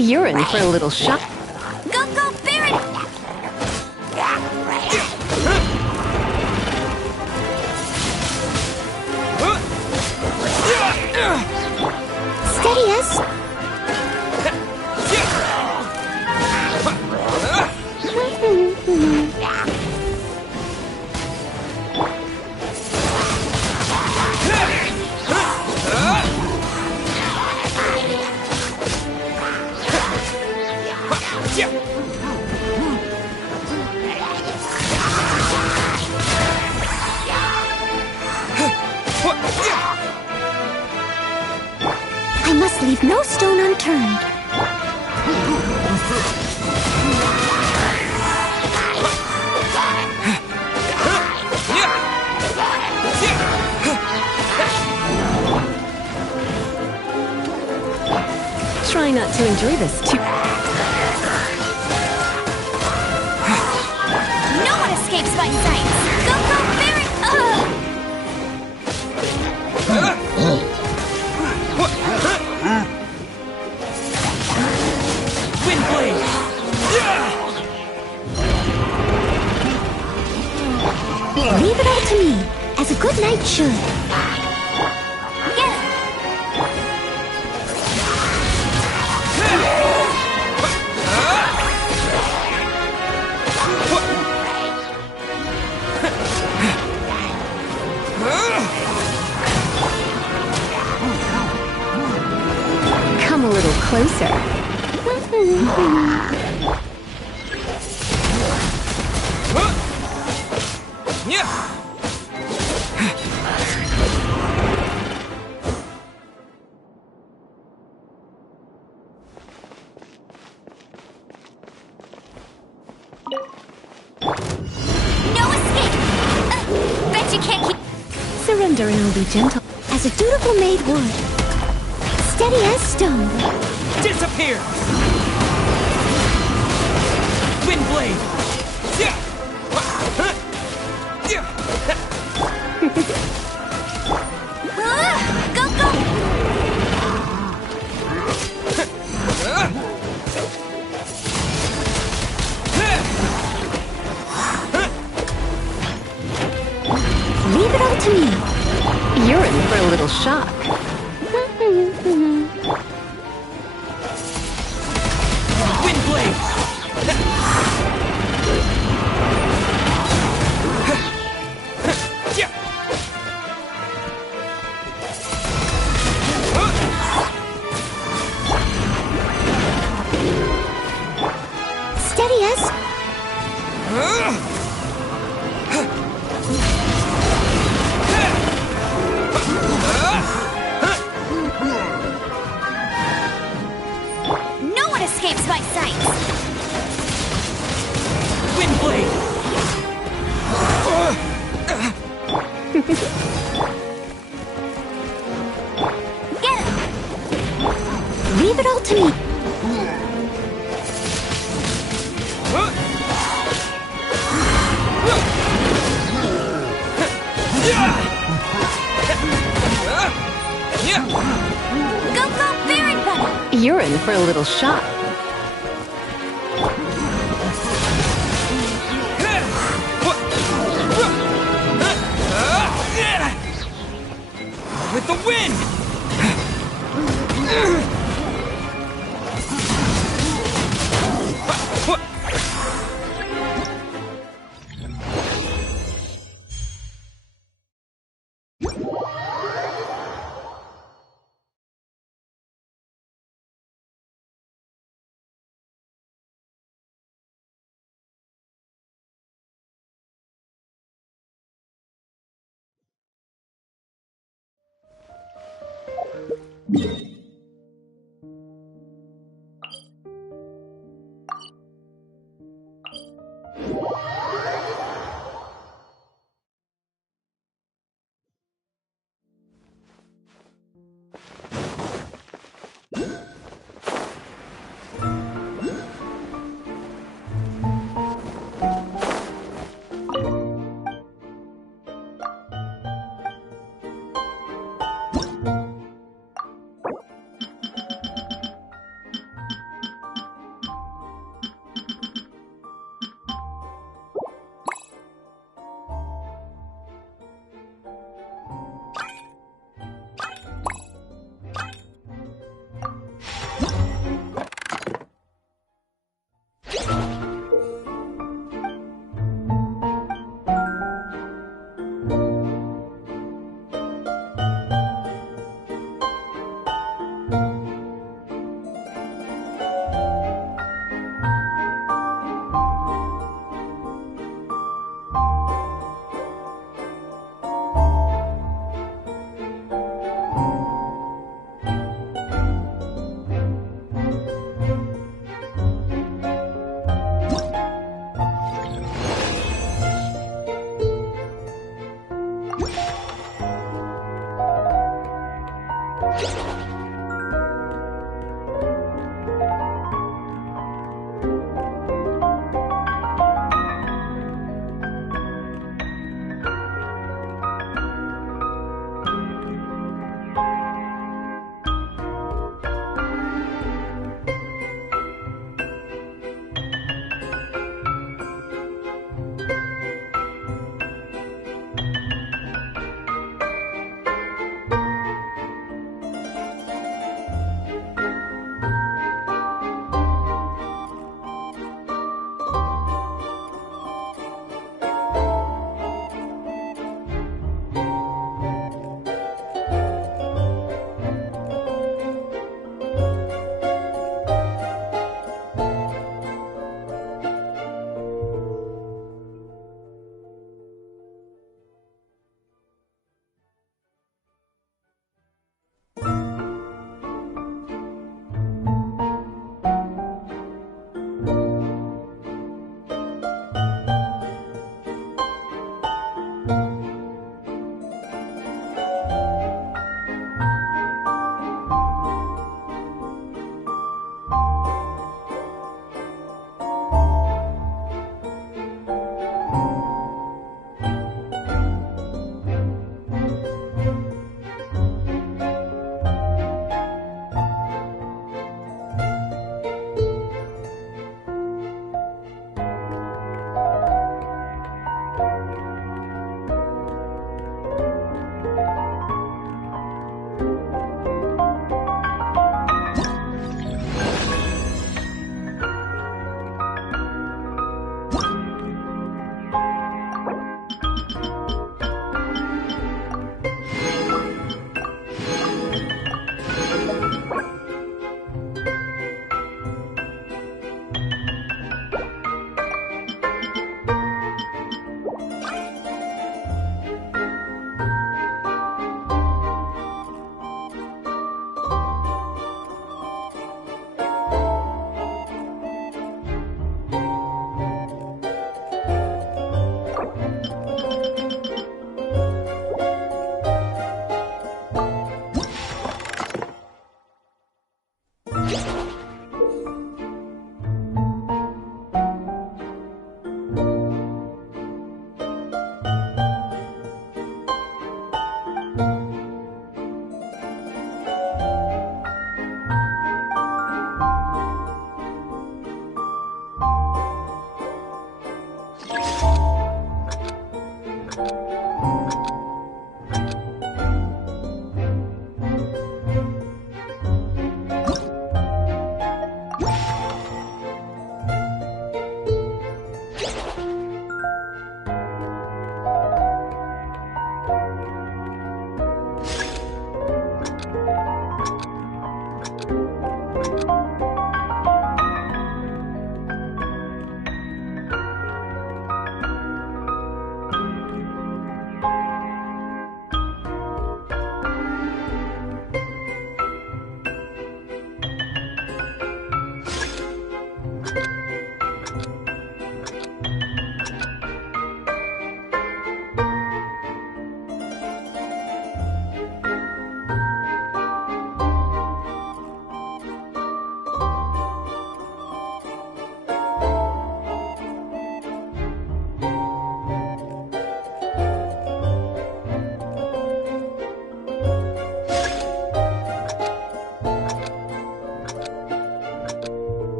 You're in for a little shock. Go, go, Barret! Steady us. I must leave no stone unturned. Try not to enjoy this too. No one escapes my sights! Go, go, Barret! Windblade! Leave it all to me, as a good knight should. Get him! Come a little closer. No escape! Bet you can't keep... Surrender and I'll be gentle, as a dutiful maid would. Steady as stone. Disappear! Wind blade! Yeah! Go, go! Leave it all to me. You're in for a little shock. Wind blade! Yeah! Steady as... No one escapes my sight! Wind blade! Get him! Leave it all to me. Go, go, Fairy Bunny! You're in for a little shock. With the wind!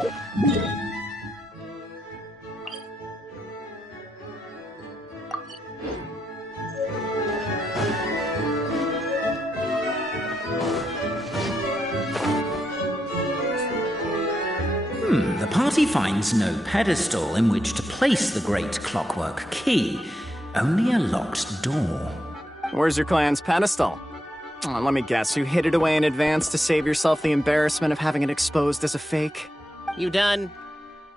The party finds no pedestal in which to place the great clockwork key, only a locked door. Where's your clan's pedestal? Oh, let me guess, you hid it away in advance to save yourself the embarrassment of having it exposed as a fake? You done?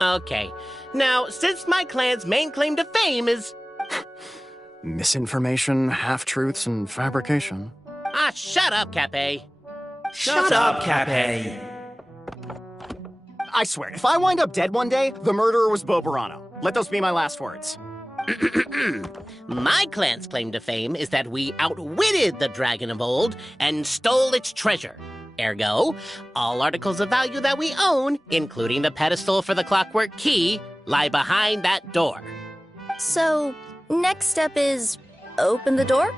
Okay. Now, since my clan's main claim to fame is... Misinformation, half-truths, and fabrication. Ah, shut up, Cape. Shut up, Cape. I swear, if I wind up dead one day, the murderer was Bobarano. Let those be my last words. My clan's claim to fame is that we outwitted the dragon of old and stole its treasure. Ergo, all articles of value that we own, including the pedestal for the clockwork key, lie behind that door. So, next step is open the door?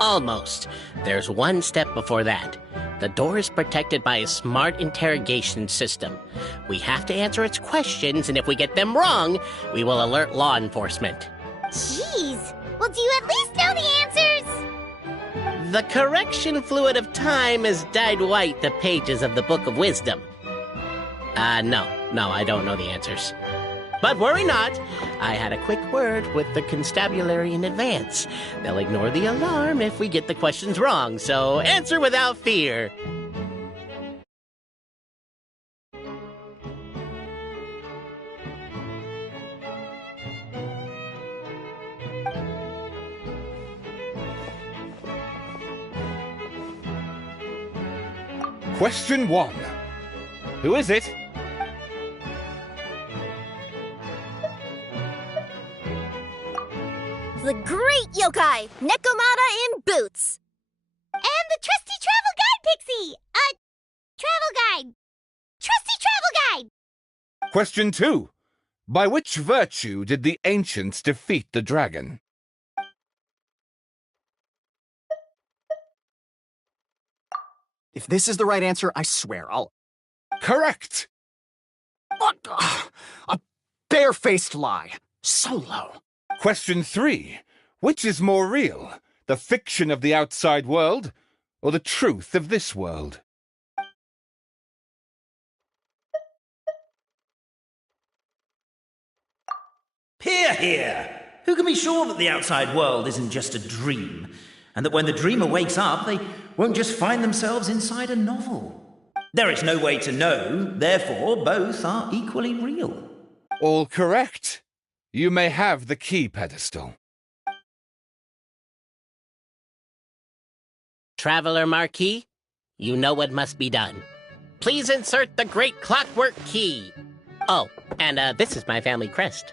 Almost. There's one step before that. The door is protected by a smart interrogation system. We have to answer its questions, and if we get them wrong, we will alert law enforcement. Jeez. Well, do you at least know the answers? The correction fluid of time has dyed white the pages of the Book of Wisdom. No, I don't know the answers. But worry not, I had a quick word with the constabulary in advance. They'll ignore the alarm if we get the questions wrong, so answer without fear. Question 1. Who is it? The great yokai, Nekomata in boots. And the trusty travel guide, Pixie! Travel guide! Trusty travel guide! Question 2. By which virtue did the ancients defeat the dragon? If this is the right answer, I swear I'll... Correct! A barefaced lie. So low. Question 3. Which is more real, the fiction of the outside world, or the truth of this world? Hear, hear! Who can be sure that the outside world isn't just a dream, and that when the dreamer wakes up, they won't just find themselves inside a novel? There is no way to know, therefore both are equally real. All correct. You may have the key pedestal. Traveler Marquis, you know what must be done. Please insert the great clockwork key. Oh, and this is my family crest.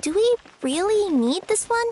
Do we really need this one?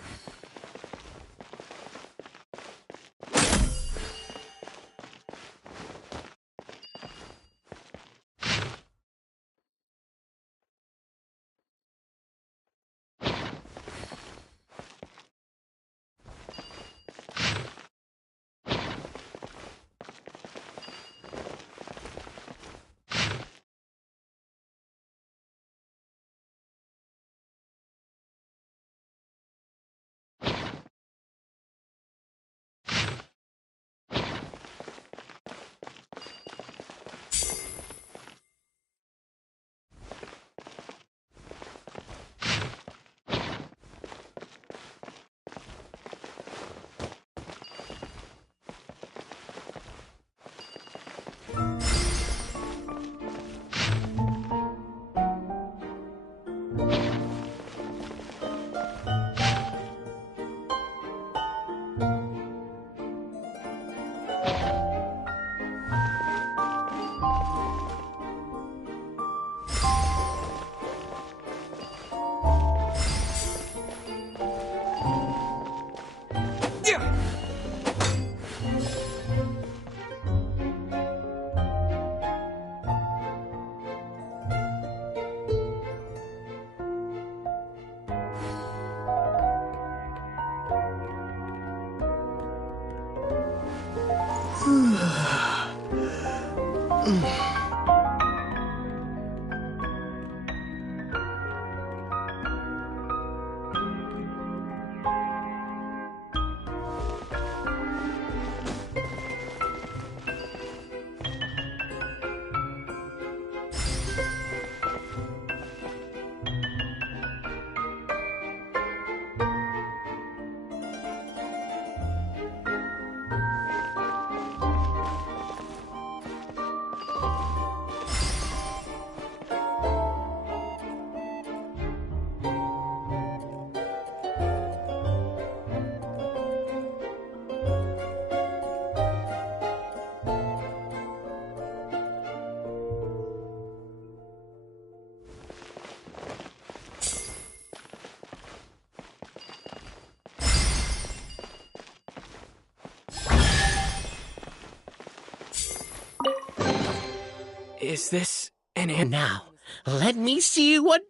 Is this an Now, let me see what...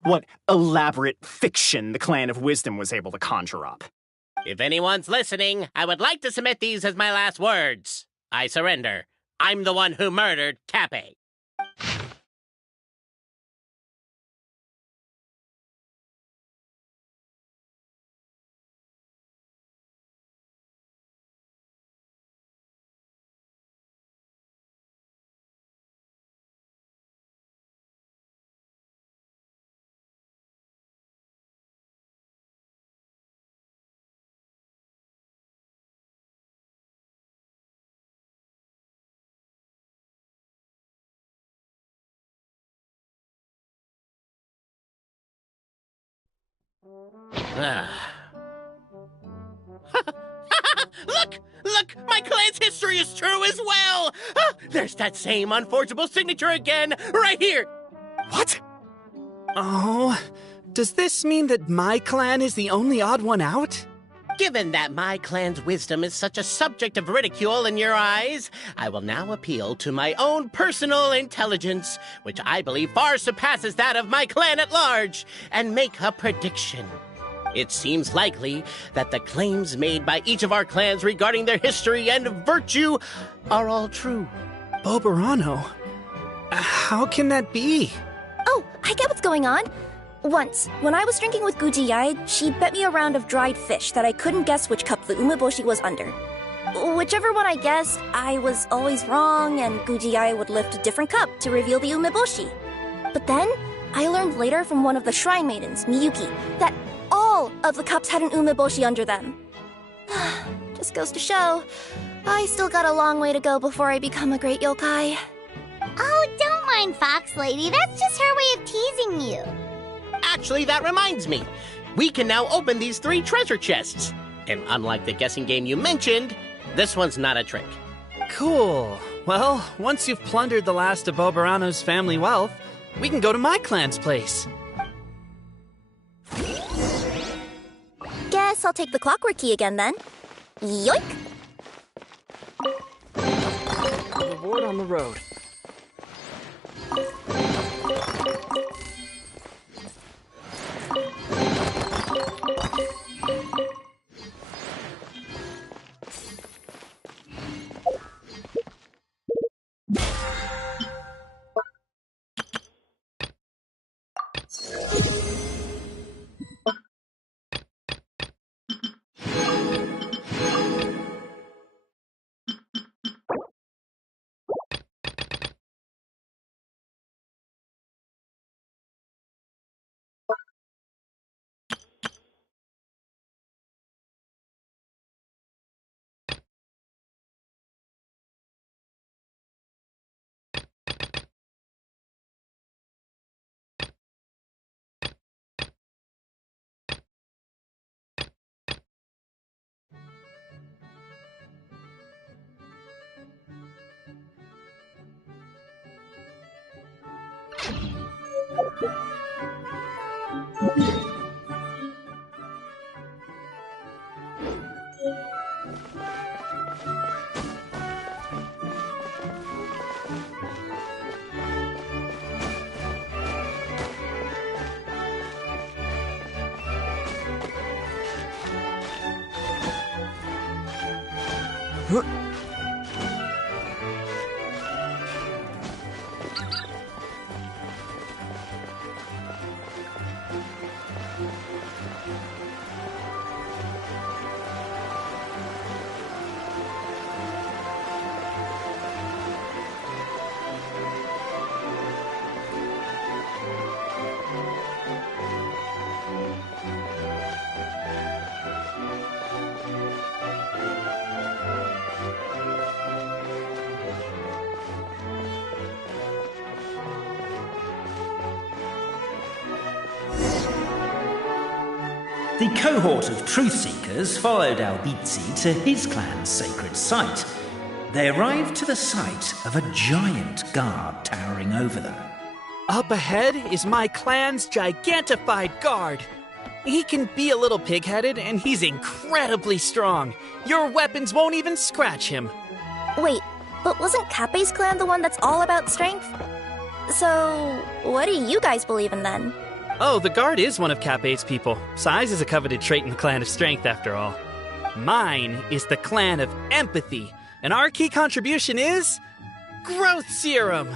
What elaborate fiction the Clan of Wisdom was able to conjure up? If anyone's listening, I would like to submit these as my last words. I surrender. I'm the one who murdered Tappy. Look! My clan's history is true as well! There's that same unforgeable signature again, right here! What? Oh, does this mean that my clan is the only odd one out? Given that my clan's wisdom is such a subject of ridicule in your eyes, I will now appeal to my own personal intelligence, which I believe far surpasses that of my clan at large, and make a prediction. It seems likely that the claims made by each of our clans regarding their history and virtue are all true. Boberano? How can that be? Oh, I get what's going on. Once, when I was drinking with Gujiyai, she bet me a round of dried fish that I couldn't guess which cup the umeboshi was under. Whichever one I guessed, I was always wrong, and Gujiyai would lift a different cup to reveal the umeboshi. But then, I learned later from one of the shrine maidens, Miyuki, that all of the cups had an umeboshi under them. Just goes to show, I still got a long way to go before I become a great yokai. Oh, don't mind Fox Lady. That's just her way of teasing you. Actually, that reminds me. We can now open these 3 treasure chests. And unlike the guessing game you mentioned, this one's not a trick. Cool. Well, once you've plundered the last of Boberano's family wealth, we can go to my clan's place. Guess I'll take the clockwork key again then. Yoink! Reward on the road. The cohort of truth seekers followed Albizzi to his clan's sacred site. They arrived to the site of a giant guard towering over them. Up ahead is my clan's gigantified guard. He can be a little pig-headed, and he's incredibly strong. Your weapons won't even scratch him. Wait, But wasn't Kappe's clan the one that's all about strength? So, what do you guys believe in then? Oh, the guard is one of Kappe's people. Size is a coveted trait in the clan of strength, after all. Mine is the clan of empathy, and our key contribution is growth serum.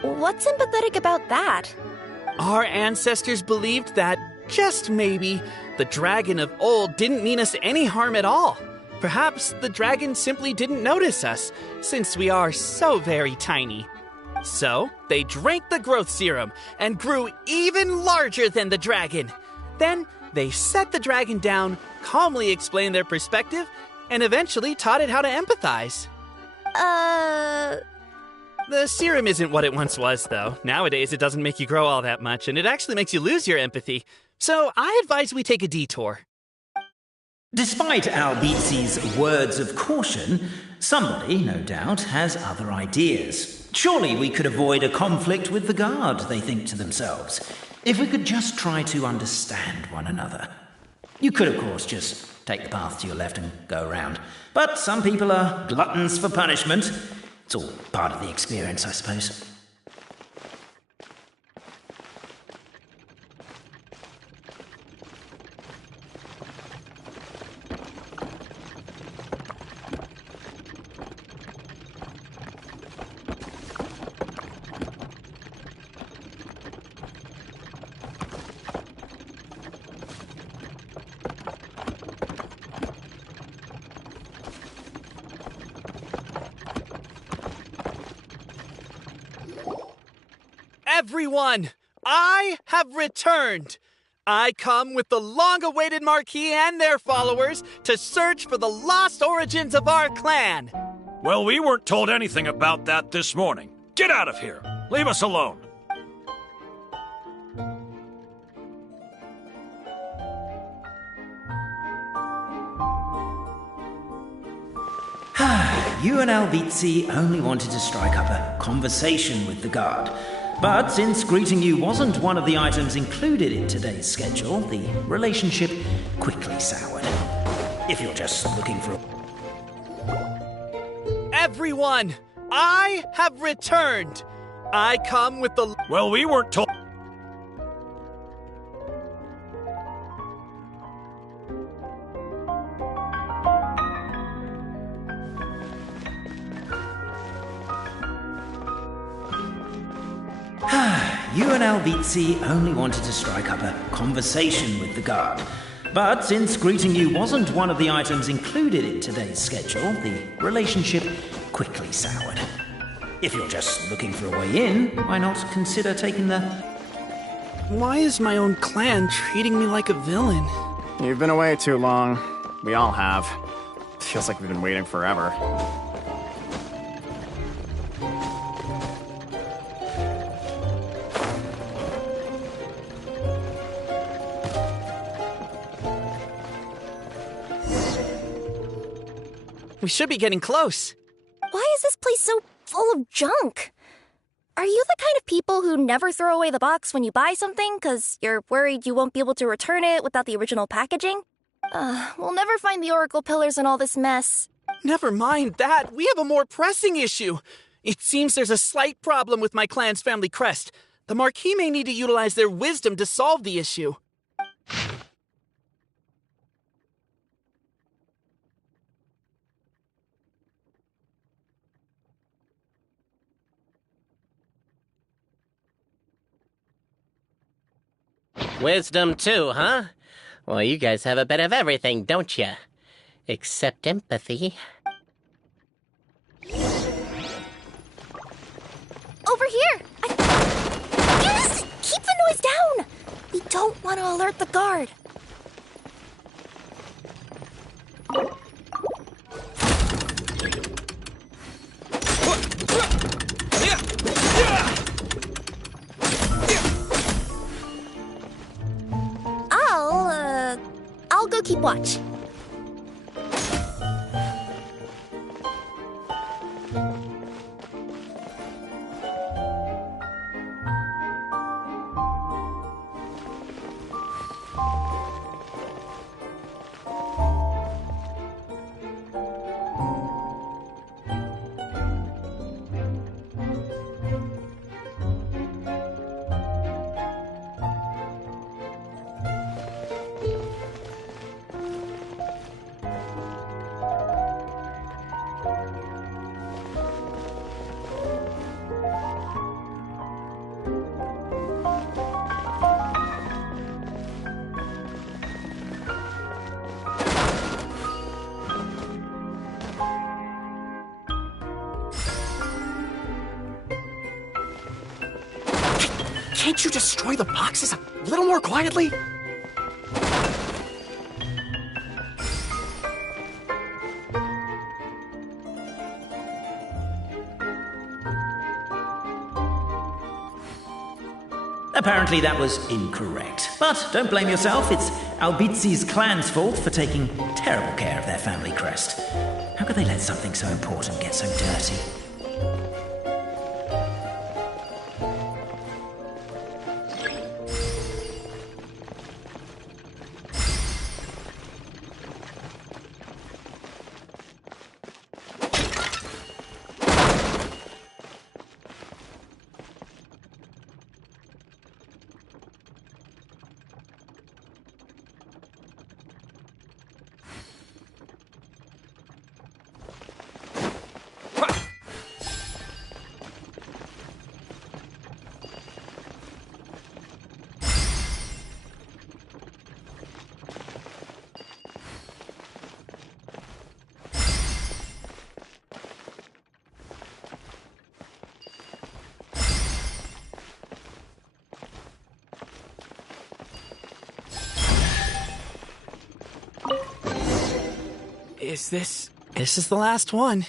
What's empathetic about that? Our ancestors believed that, just maybe, the dragon of old didn't mean us any harm at all. Perhaps the dragon simply didn't notice us, since we are so very tiny. So, they drank the growth serum and grew even larger than the dragon. Then, they set the dragon down, calmly explained their perspective, and eventually taught it how to empathize. The serum isn't what it once was, though. Nowadays, it doesn't make you grow all that much, and it actually makes you lose your empathy. So, I advise we take a detour. Despite Albizi's words of caution, somebody, no doubt, has other ideas. Surely we could avoid a conflict with the guard, they think to themselves, if we could just try to understand one another. You could, of course, just take the path to your left and go around. But some people are gluttons for punishment. It's all part of the experience, I suppose. Everyone, I have returned. I come with the long-awaited Marquis and their followers to search for the lost origins of our clan. Well, we weren't told anything about that this morning. Get out of here. Leave us alone. You and Albizi only wanted to strike up a conversation with the guard. But since greeting you wasn't one of the items included in today's schedule, the relationship quickly soured. If you're just looking for Everyone, I have returned. I come with the... Well, we weren't told... You and Albizi only wanted to strike up a conversation with the guard. But since greeting you wasn't one of the items included in today's schedule, the relationship quickly soured. If you're just looking for a way in, why not consider taking the... Why is my own clan treating me like a villain? You've been away too long. We all have. Feels like we've been waiting forever. We should be getting close. Why is this place so full of junk? Are you the kind of people who never throw away the box when you buy something because you're worried you won't be able to return it without the original packaging? We'll never find the Oracle pillars in all this mess. Never mind that. We have a more pressing issue. It seems there's a slight problem with my clan's family crest. The Marquis may need to utilize their wisdom to solve the issue. Wisdom too, huh? Well, you guys have a bit of everything, don't you? Except empathy. Over here! Yes! Keep the noise down! We don't want to alert the guard. I'll go keep watch. Can't you destroy the boxes a little more quietly? Apparently that was incorrect. But don't blame yourself, it's Albizi's clan's fault for taking terrible care of their family crest. How could they let something so important get so dirty? This is the last one.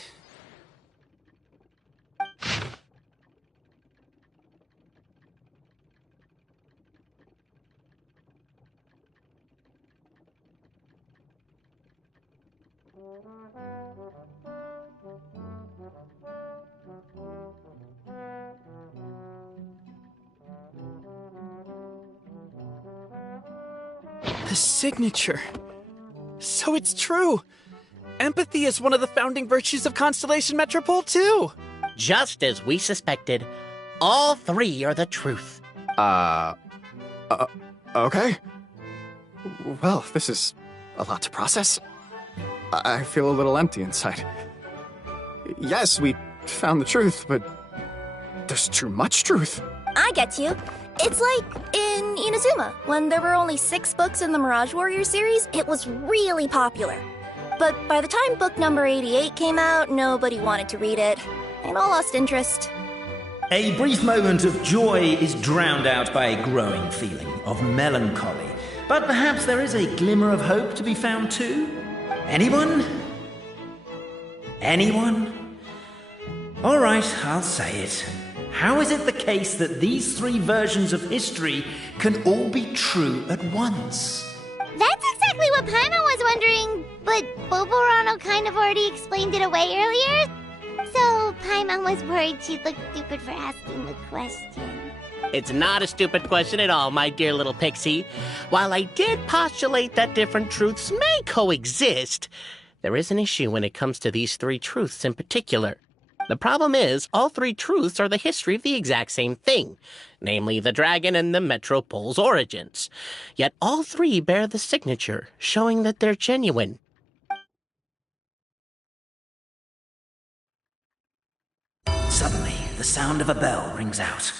The signature. So it's true. Empathy is one of the founding virtues of Constellation Metropole, too. Just as we suspected, all three are the truth. Okay. Well, this is a lot to process. I feel a little empty inside. Yes, we found the truth, but there's too much truth. I get you. It's like in Inazuma, when there were only 6 books in the Mirage Warrior series, it was really popular. But by the time book number 88 came out, nobody wanted to read it. And all lost interest. A brief moment of joy is drowned out by a growing feeling of melancholy. But perhaps there is a glimmer of hope to be found too? Anyone? Anyone? All right, I'll say it. How is it the case that these 3 versions of history can all be true at once? That's exactly what Paimon was wondering, but Boborano kind of already explained it away earlier. So Paimon was worried she'd look stupid for asking the question. It's not a stupid question at all, my dear little pixie. While I did postulate that different truths may coexist, there is an issue when it comes to these 3 truths in particular. The problem is, all 3 truths are the history of the exact same thing, namely the dragon and the Metropole's origins. Yet all 3 bear the signature, showing that they're genuine. Suddenly, the sound of a bell rings out.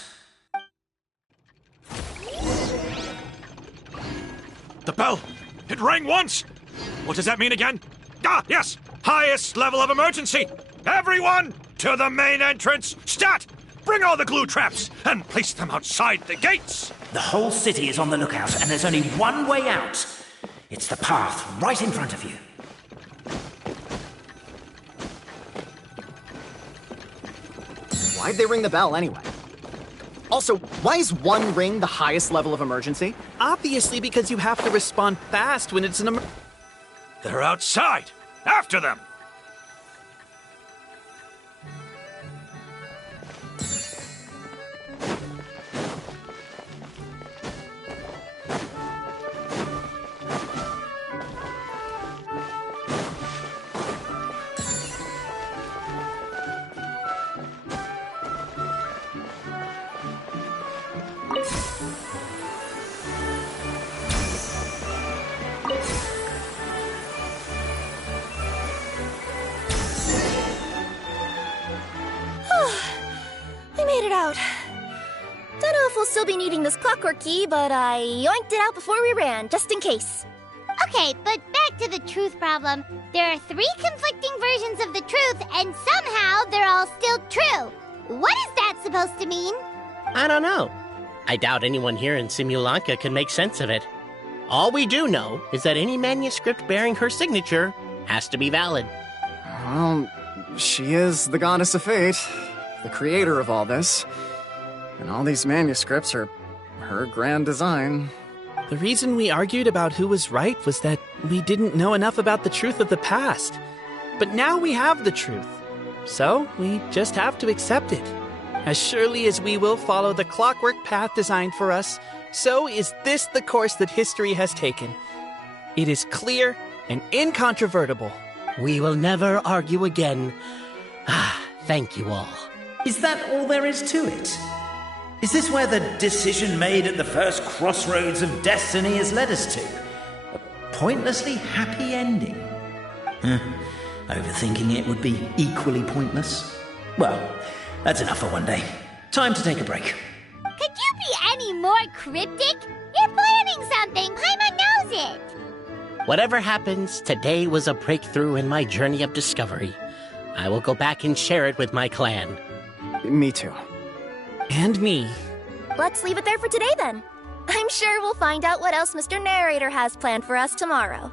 The bell! It rang once! What does that mean again? Ah, yes! Highest level of emergency! Everyone, to the main entrance! Stat! Bring all the glue traps and place them outside the gates! The whole city is on the lookout, and there's only one way out. It's the path right in front of you. Why'd they ring the bell anyway? Also, why is 1 ring the highest level of emergency? Obviously because you have to respond fast when it's an They're outside! After them! We made it out. Don't know if we'll still be needing this clockwork key, but I yoinked it out before we ran, just in case. Okay, but back to the truth problem. There are 3 conflicting versions of the truth, and somehow they're all still true. What is that supposed to mean? I don't know. I doubt anyone here in Simulanka can make sense of it. All we do know is that any manuscript bearing her signature has to be valid. Well, she is the goddess of fate, the creator of all this. And all these manuscripts are her grand design. The reason we argued about who was right was that we didn't know enough about the truth of the past. But now we have the truth. So we just have to accept it. As surely as we will follow the clockwork path designed for us, so is this the course that history has taken. It is clear and incontrovertible. We will never argue again. Thank you all. Is that all there is to it? Is this where the decision made at the first crossroads of destiny has led us to? A pointlessly happy ending? Overthinking it would be equally pointless. Well, that's enough for one day. Time to take a break. Could you be any more cryptic? You're planning something. Paimon knows it. Whatever happens, today was a breakthrough in my journey of discovery. I will go back and share it with my clan. Me too. And me. Let's leave it there for today then. I'm sure we'll find out what else Mr. Narrator has planned for us tomorrow.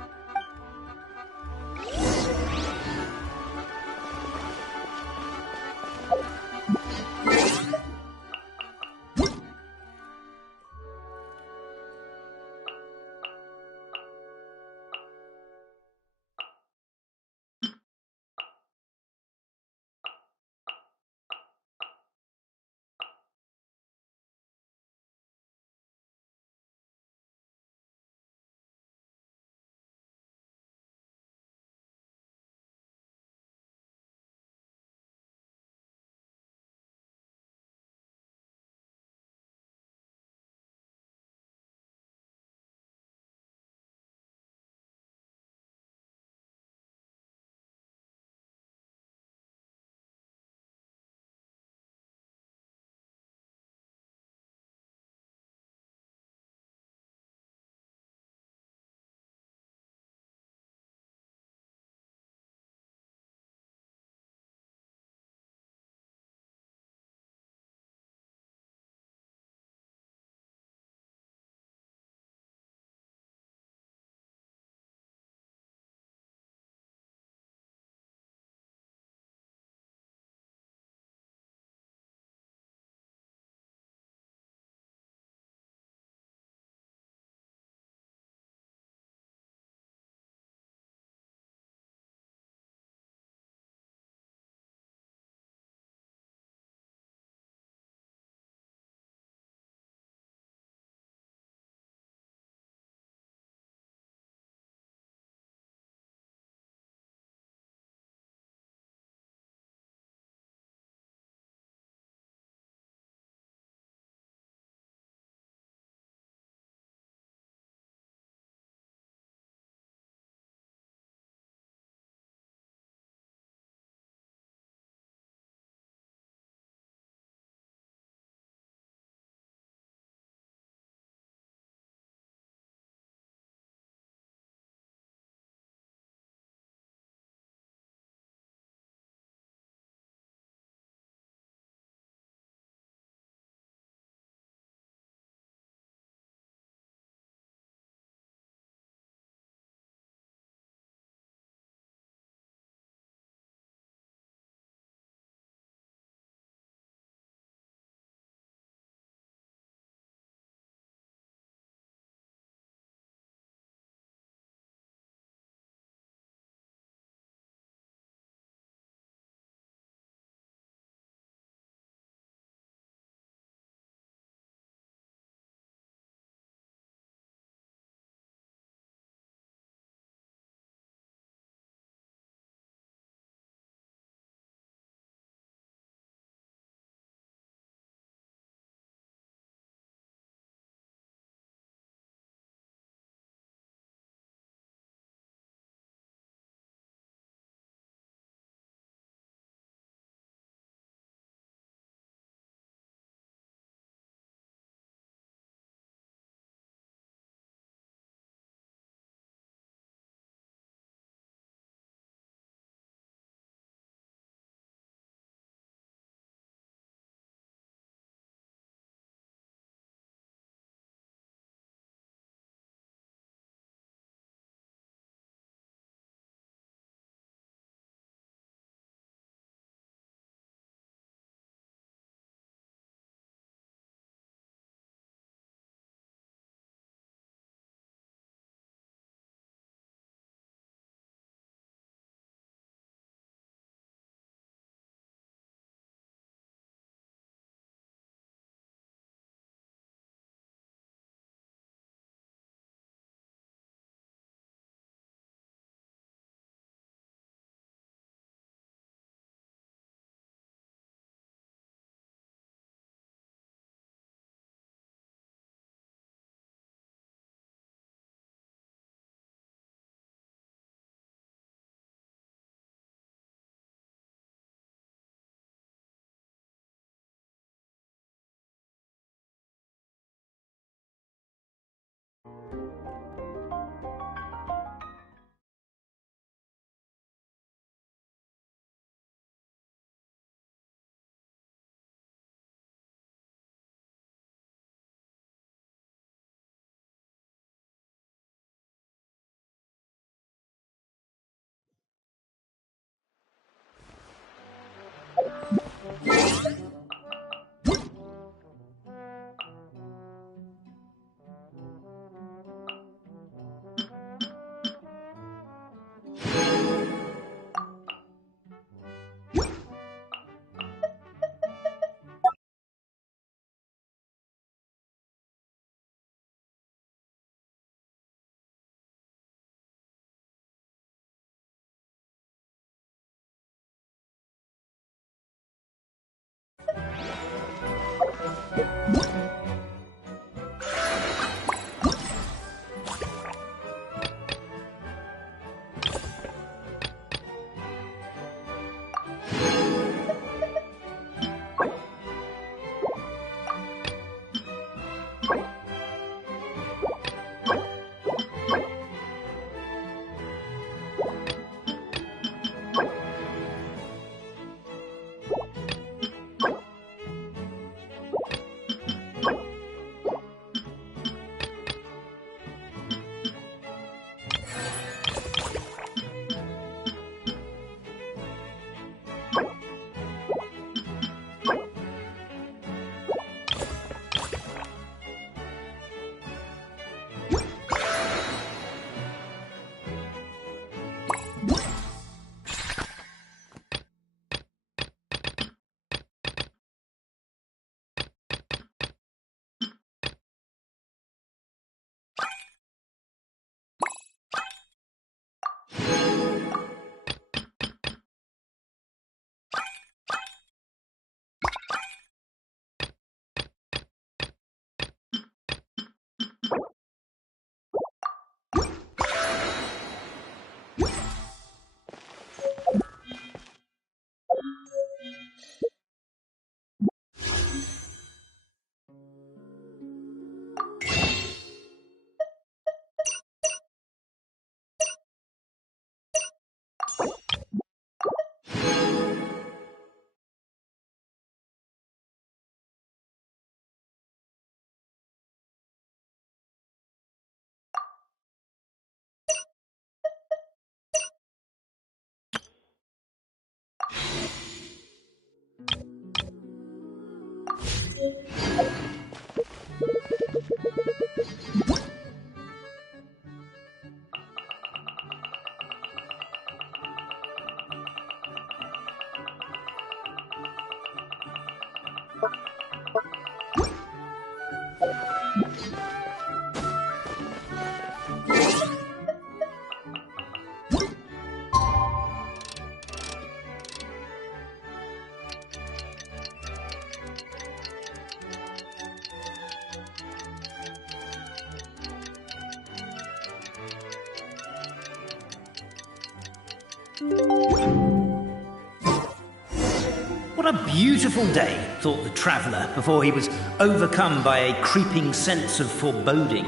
What a beautiful day, thought the traveller before he was overcome by a creeping sense of foreboding.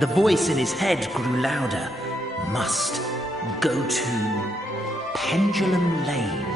The voice in his head grew louder. Must go to Pendulum Lane.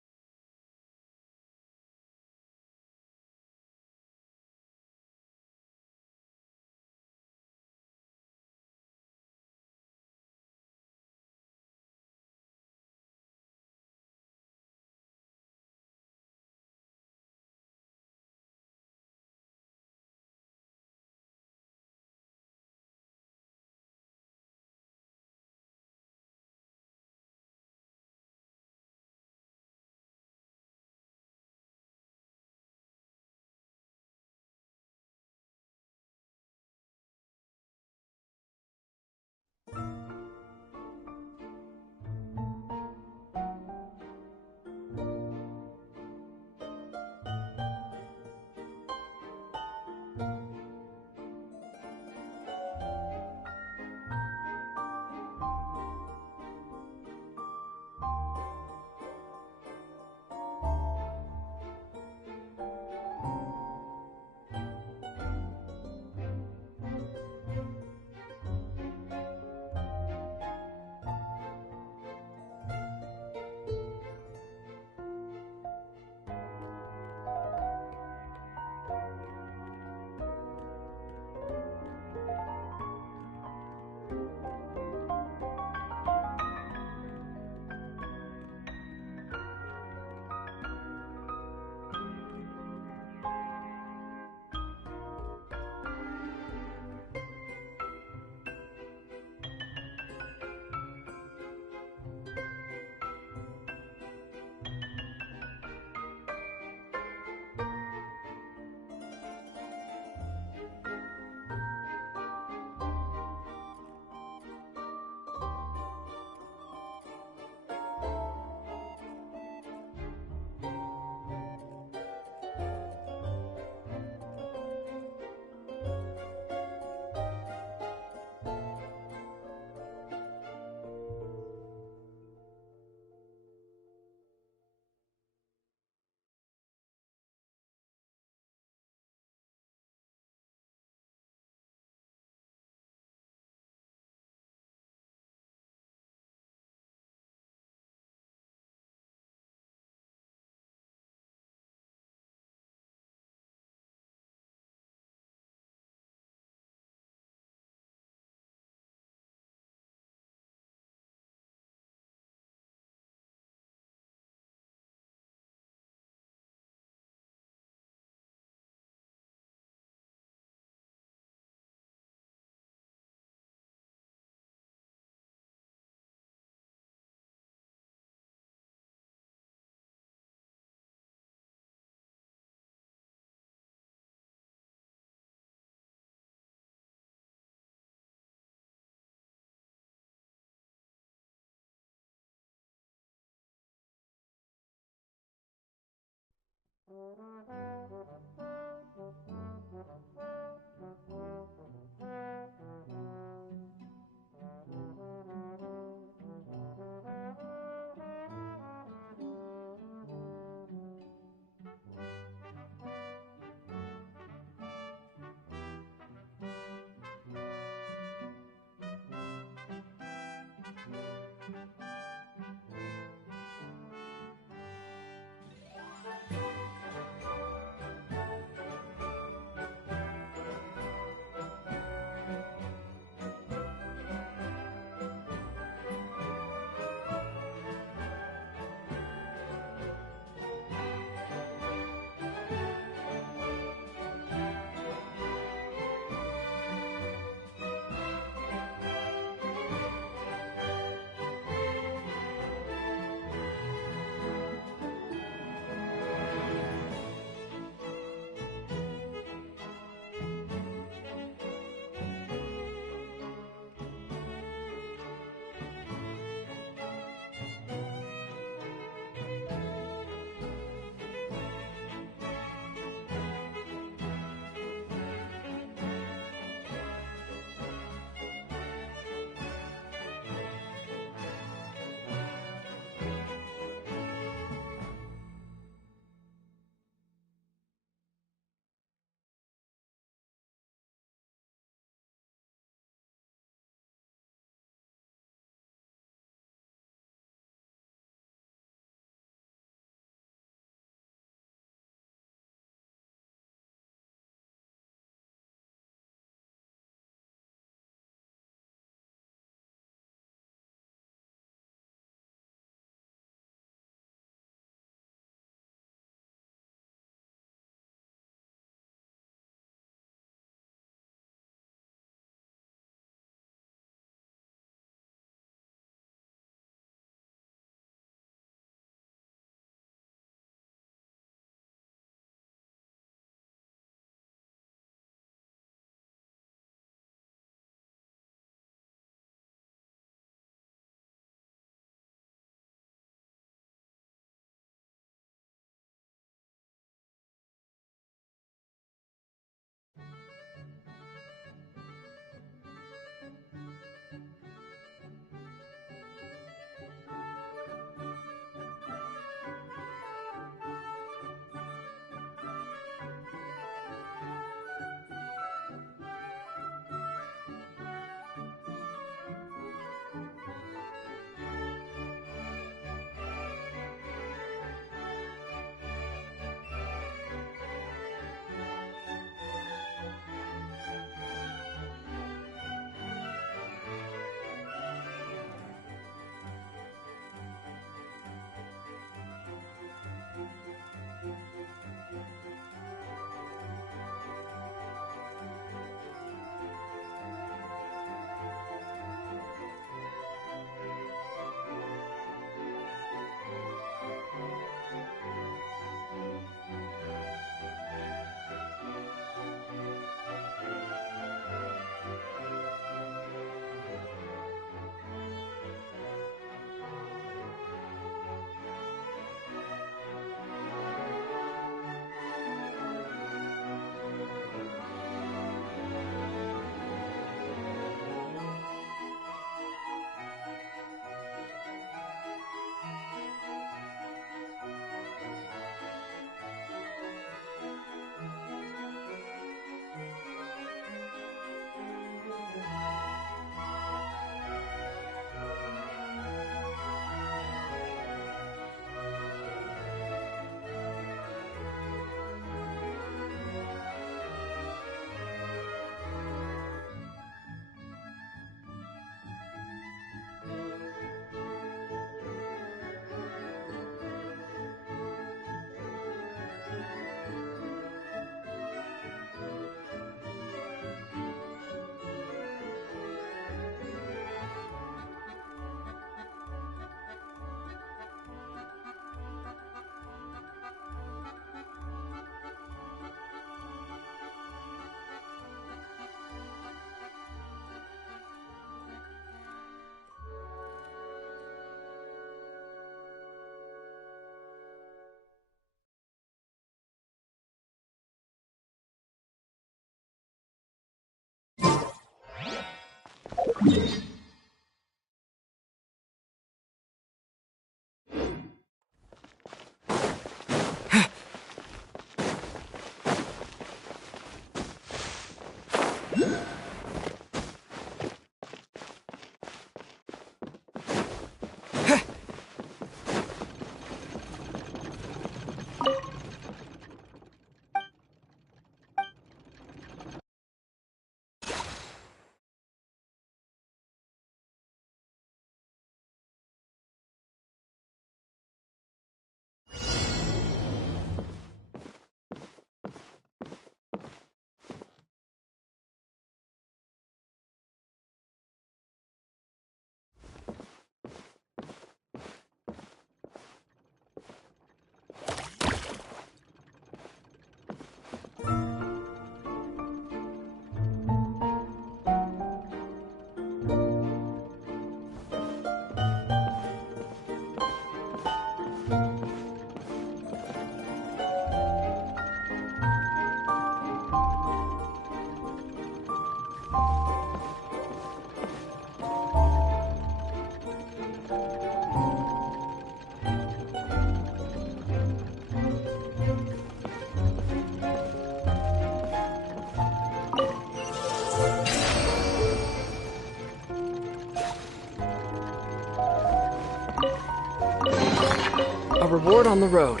A reward on the road.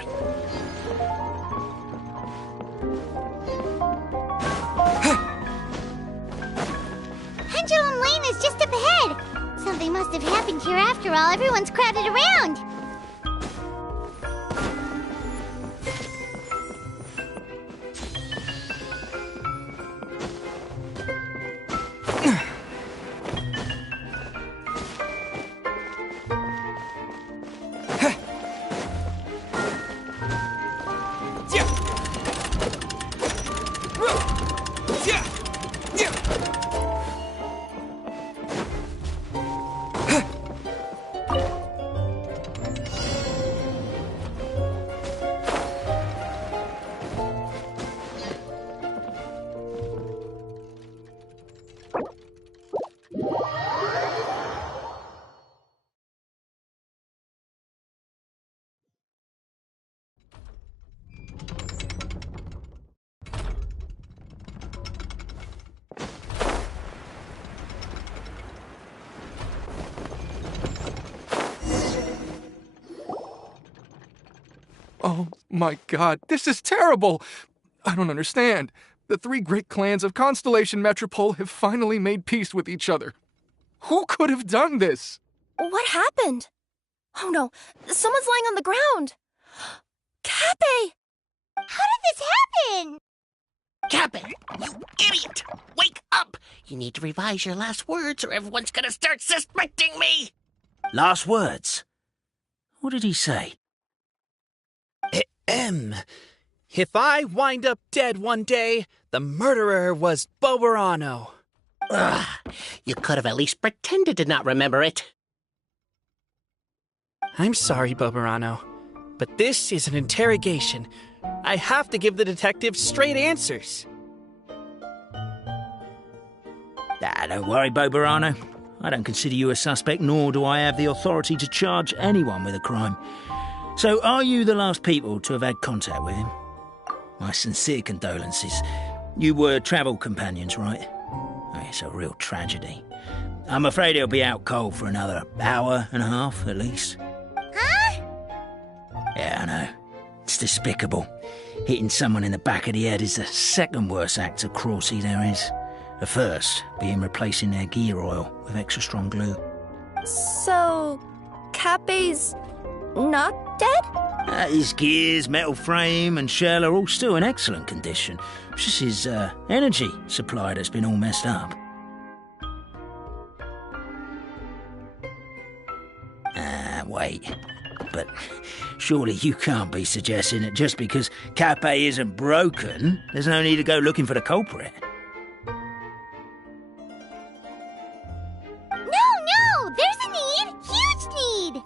Pendulum Lane is just up ahead. Something must have happened here after all. Everyone's crowded around. Oh my god, this is terrible! I don't understand. The three great clans of Constellation Metropole have finally made peace with each other. Who could have done this? What happened? Oh no, someone's lying on the ground. Cappe! How did this happen? Cappe, you idiot! Wake up! You need to revise your last words or everyone's gonna start suspecting me! Last words? What did he say? If I wind up dead one day, the murderer was Boberano. Ugh, you could have at least pretended to not remember it. I'm sorry, Boberano, but this is an interrogation. I have to give the detective straight answers. Don't worry, Boberano. I don't consider you a suspect, nor do I have the authority to charge anyone with a crime. So, are you the last people to have had contact with him? My sincere condolences. You were travel companions, right? Oh, it's a real tragedy. I'm afraid he'll be out cold for another hour and a half, at least. Huh? Yeah, I know. It's despicable. Hitting someone in the back of the head is the second worst act of cruelty there is. The first being replacing their gear oil with extra strong glue. So, Cappe's not dead? His gears, metal frame and shell are all still in excellent condition. It's just his energy supply that's been all messed up. Wait. But surely you can't be suggesting that just because Cappe isn't broken, there's no need to go looking for the culprit. No! There's a need! Huge need!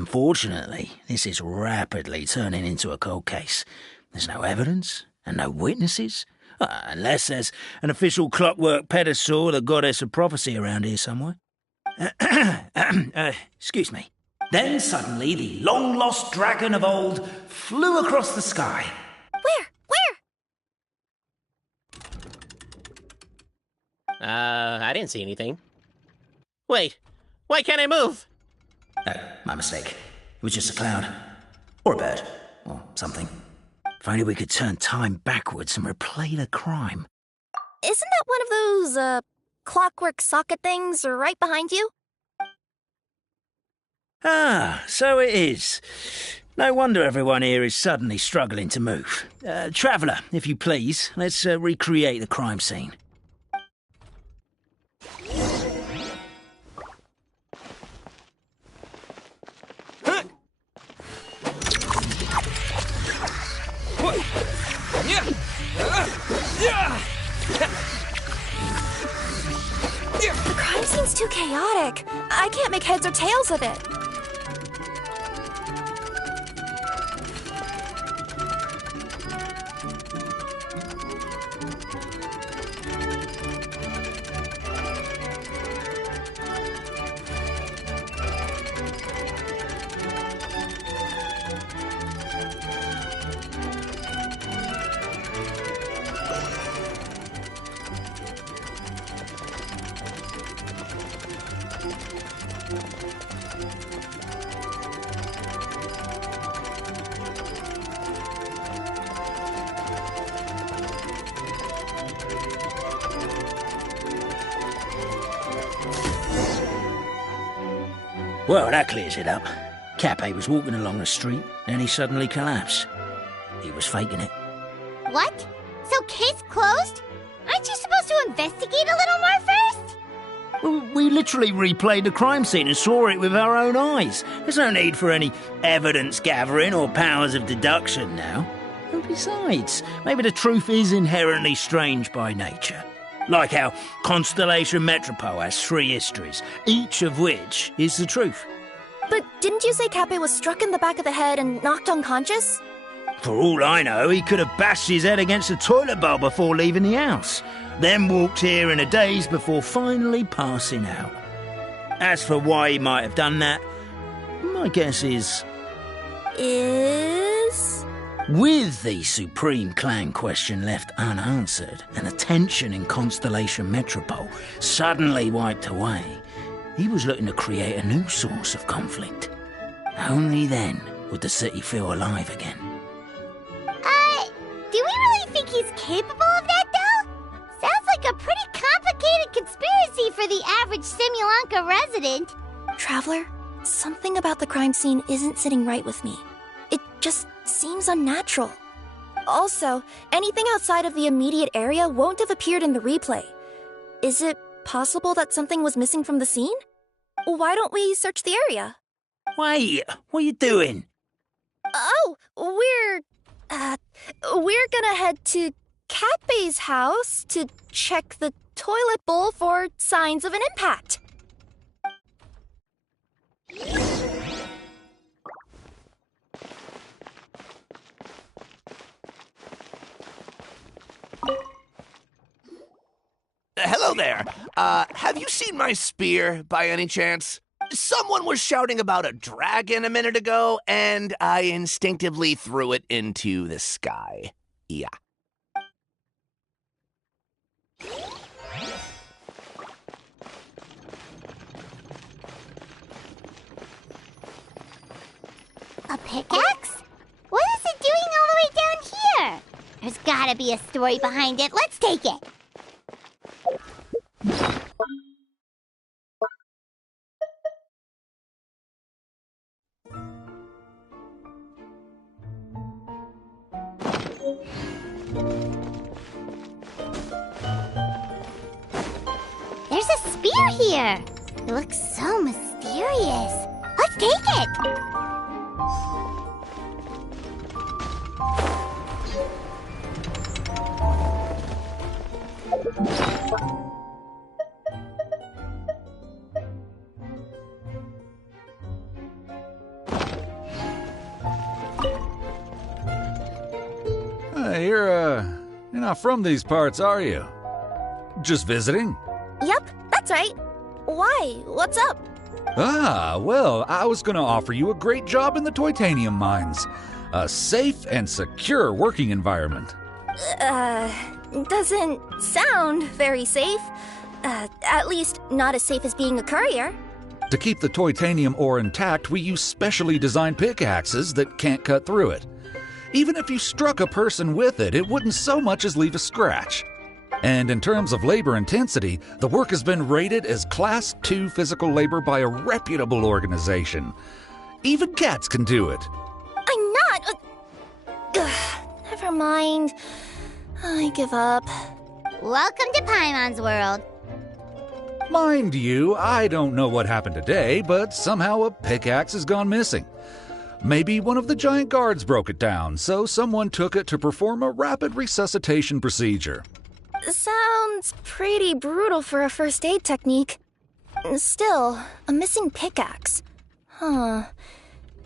Unfortunately, this is rapidly turning into a cold case. There's no evidence and no witnesses. Unless there's an official clockwork pedestal, the goddess of prophecy around here somewhere. Excuse me. Then suddenly the long-lost dragon of old flew across the sky. Where? I didn't see anything. Wait, why can't I move? Oh, my mistake. It was just a cloud. Or a bird. Or something. If only we could turn time backwards and replay the crime. Isn't that one of those, clockwork socket things right behind you? Ah, so it is. No wonder everyone here is suddenly struggling to move. Traveller, if you please, let's recreate the crime scene. The crime scene's too chaotic. I can't make heads or tails of it. Well, that clears it up. Cappe was walking along the street, and he suddenly collapsed. He was faking it. What? So case closed? Aren't you supposed to investigate a little more first? Well, we literally replayed the crime scene and saw it with our own eyes. There's no need for any evidence gathering or powers of deduction now. And besides, maybe the truth is inherently strange by nature. Like how Constellation Metropole has 3 histories, each of which is the truth. But didn't you say Cappe was struck in the back of the head and knocked unconscious? For all I know, he could have bashed his head against a toilet bowl before leaving the house, then walked here in a daze before finally passing out. As for why he might have done that, my guess is... With the Supreme Clan question left unanswered and the tension in Constellation Metropole suddenly wiped away, he was looking to create a new source of conflict. Only then would the city feel alive again. Do we really think he's capable of that, though? Sounds like a pretty complicated conspiracy for the average Simulanka resident. Traveler, something about the crime scene isn't sitting right with me. It just seems unnatural. Also, anything outside of the immediate area won't have appeared in the replay. Is it possible that something was missing from the scene? why don't we search the area? Wait, what are you doing? Oh, we're gonna head to Catbay's house to check the toilet bowl for signs of an impact. Hello there. Have you seen my spear by any chance? Someone was shouting about a dragon a minute ago, and I instinctively threw it into the sky. Yeah. A pickaxe? What is it doing all the way down here? There's gotta be a story behind it. Let's take it. There's a spear here. It looks so mysterious. Let's take it. You're not from these parts, are you? Just visiting? Yep, that's right. Why? What's up? Ah, well, I was gonna offer you a great job in the Titanium mines. A safe and secure working environment. Doesn't sound very safe. At least not as safe as being a courier. To keep the titanium ore intact, we use specially designed pickaxes that can't cut through it. Even if you struck a person with it, it wouldn't so much as leave a scratch. And in terms of labor intensity, the work has been rated as Class 2 physical labor by a reputable organization. Even cats can do it. I'm not... never mind. I give up. Welcome to Paimon's world. Mind you, I don't know what happened today, but somehow a pickaxe has gone missing. Maybe one of the giant guards broke it down, so someone took it to perform a rapid resuscitation procedure. Sounds pretty brutal for a first aid technique. Still, a missing pickaxe. Huh.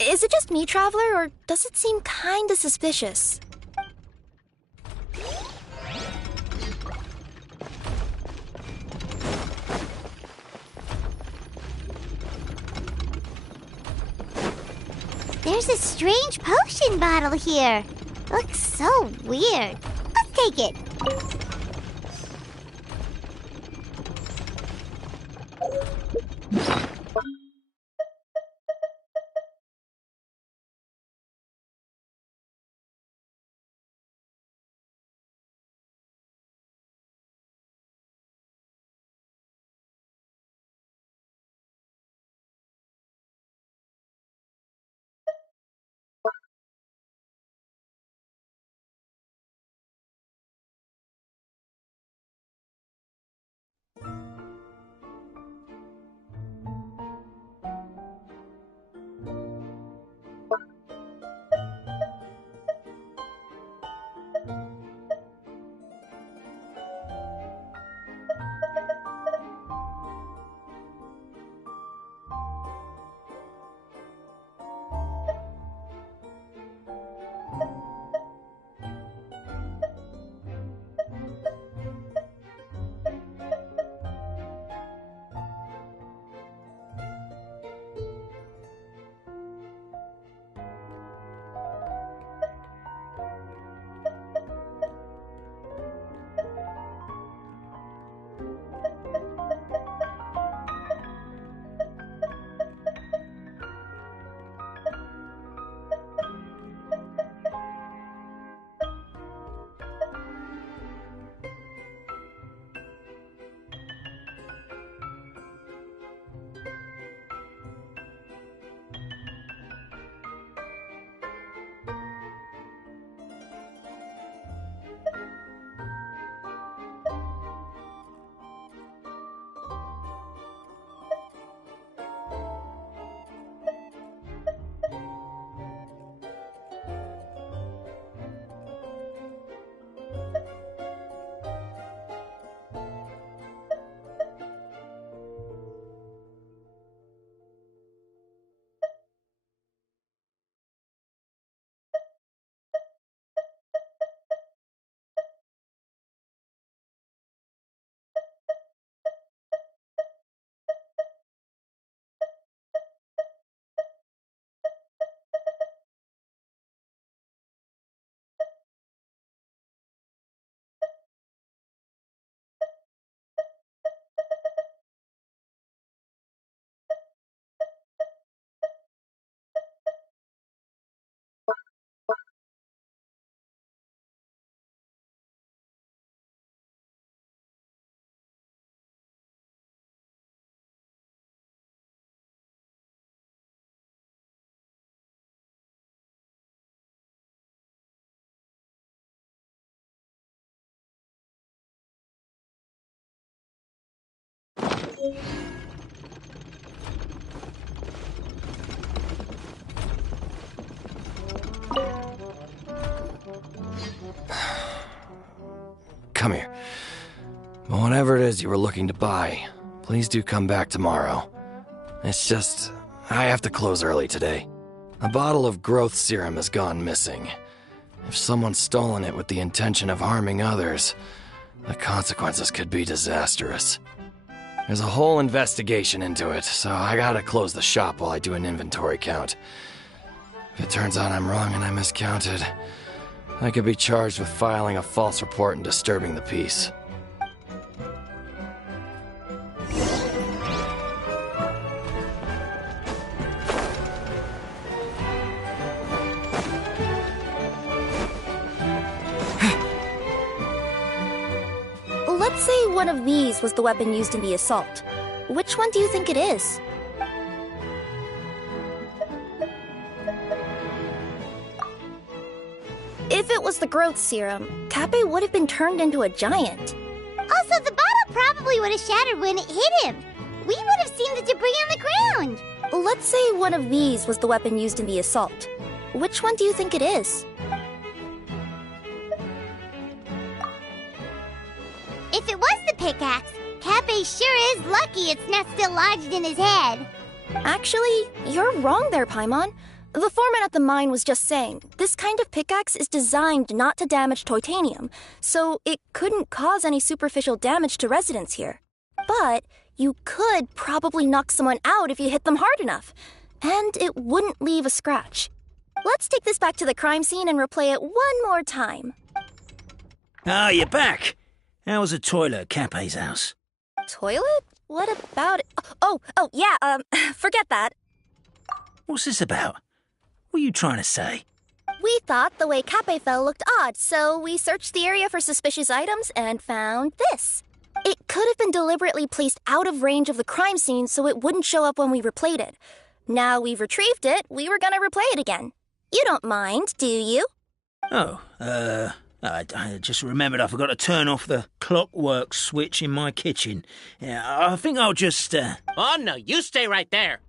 Is it just me, Traveler, or does it seem kinda suspicious? There's a strange potion bottle here. Looks so weird. Let's take it. Come here. Whatever it is you were looking to buy, please do come back tomorrow. It's just, I have to close early today. A bottle of growth serum has gone missing. If someone's stolen it with the intention of harming others, the consequences could be disastrous. There's a whole investigation into it, so I gotta close the shop while I do an inventory count. If it turns out I'm wrong and I miscounted, I could be charged with filing a false report and disturbing the peace. Let's say one of these was the weapon used in the assault. Which one do you think it is? If it was the growth serum, Kappei would have been turned into a giant. Also, the bottle probably would have shattered when it hit him. We would have seen the debris on the ground. Let's say one of these was the weapon used in the assault. Which one do you think it is? If it was the pickaxe, Kappei sure is lucky it's not still lodged in his head. Actually, you're wrong there, Paimon. The foreman at the mine was just saying, this kind of pickaxe is designed not to damage titanium, so it couldn't cause any superficial damage to residents here. But you could probably knock someone out if you hit them hard enough, and it wouldn't leave a scratch. Let's take this back to the crime scene and replay it one more time. Ah, you're back. How was the toilet at Kappei's house? Toilet? What about it? Oh, yeah, forget that. What's this about? What are you trying to say? We thought the way Kappei fell looked odd, so we searched the area for suspicious items and found this. It could have been deliberately placed out of range of the crime scene so it wouldn't show up when we replayed it. Now we've retrieved it, we were gonna replay it again. You don't mind, do you? I just remembered I forgot to turn off the clockwork switch in my kitchen. Yeah, I think I'll just, Oh, no, you stay right there.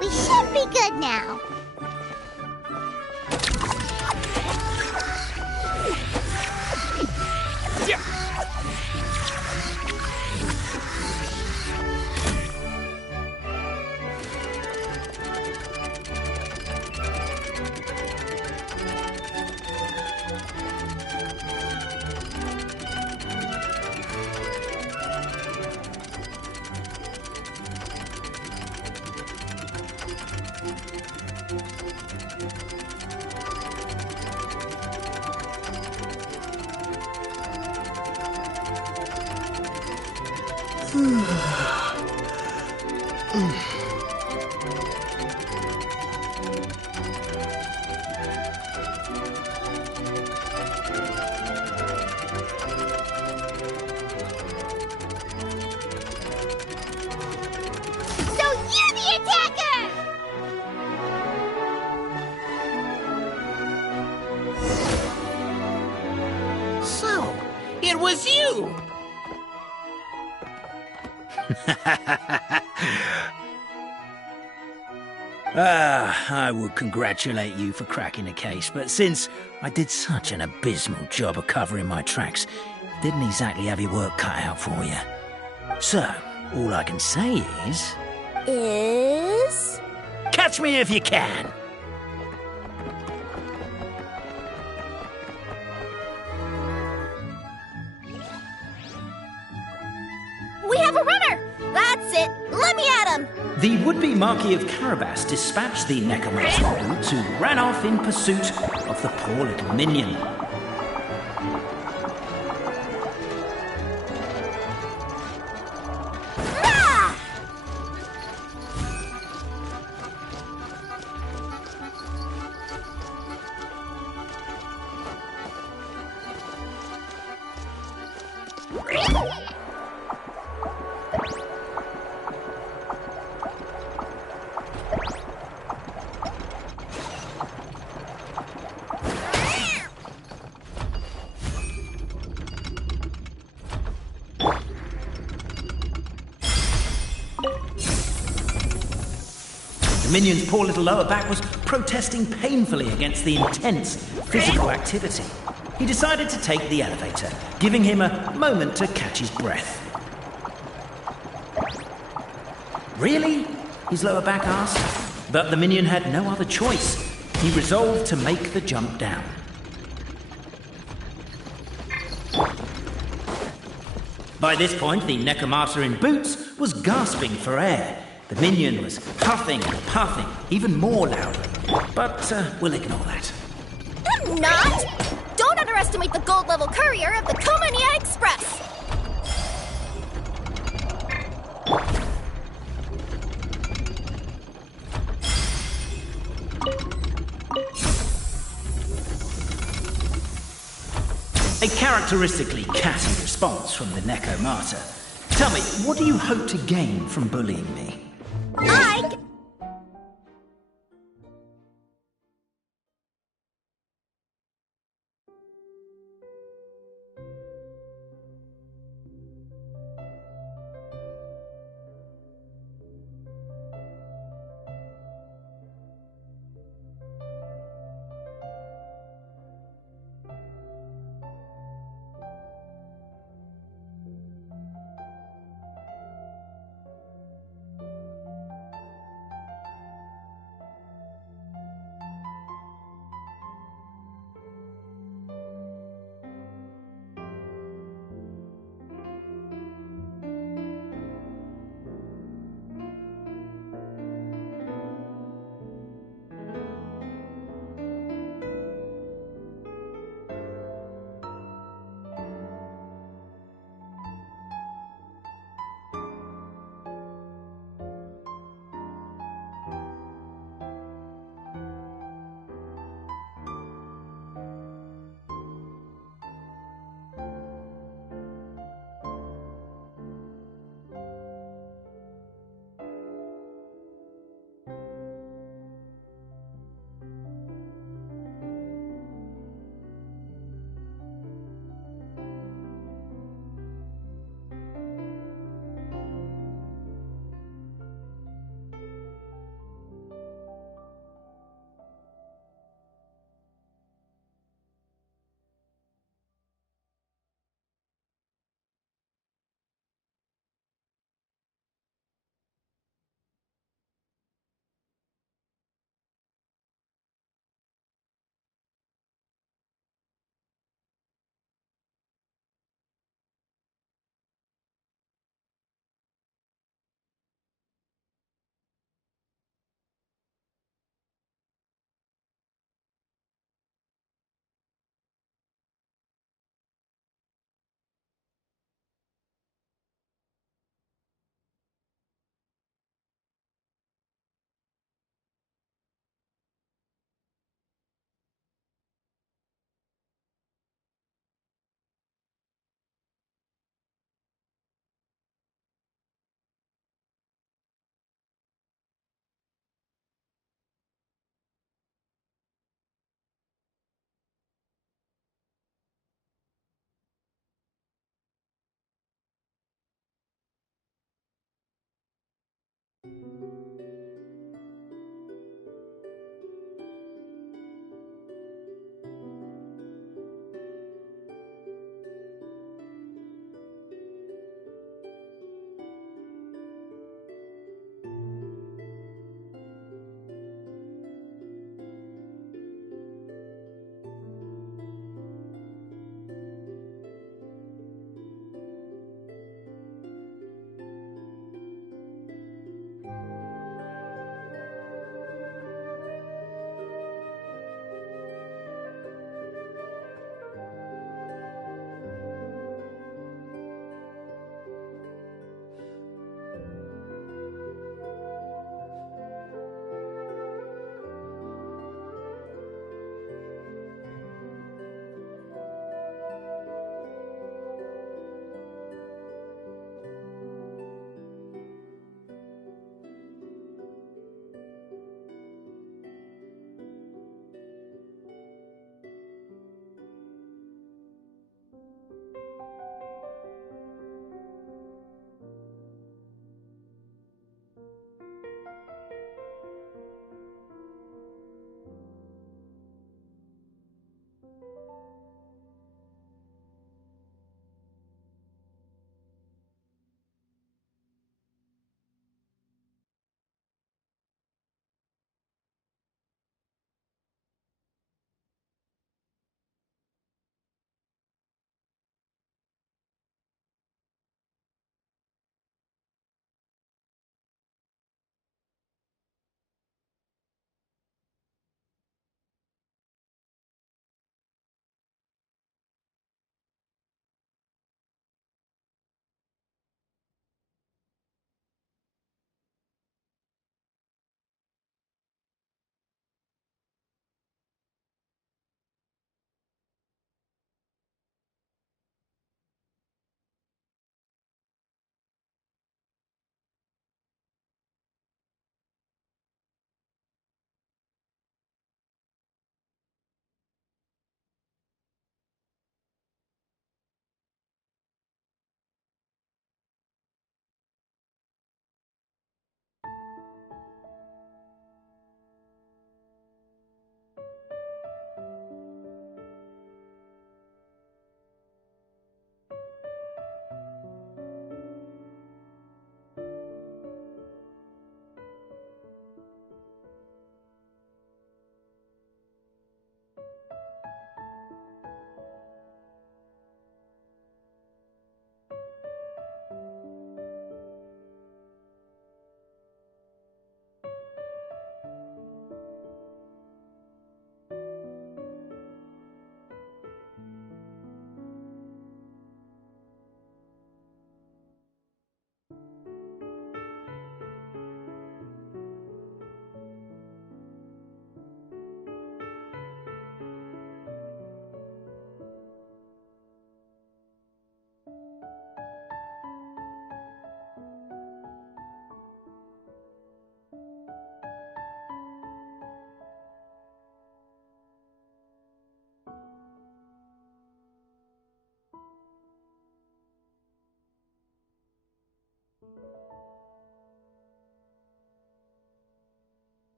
We should be good now. It was you! I would congratulate you for cracking the case, but since I did such an abysmal job of covering my tracks, didn't exactly have your work cut out for you. So, all I can say is... catch me if you can! We have a runner! That's it! Let me at him! The would-be Marquis of Carabas dispatched the Necromancer brute who ran off in pursuit of the poor little minion. The minion's poor little lower back was protesting painfully against the intense physical activity. He decided to take the elevator, giving him a moment to catch his breath. Really? His lower back asked. But the minion had no other choice. He resolved to make the jump down. By this point, the Necromata in boots was gasping for air. The minion was huffing and puffing, even more loudly. But we'll ignore that. I'm not! Don't underestimate the gold-level courier of the Komania Express! A characteristically catty response from the Necromata. Tell me, what do you hope to gain from bullying me?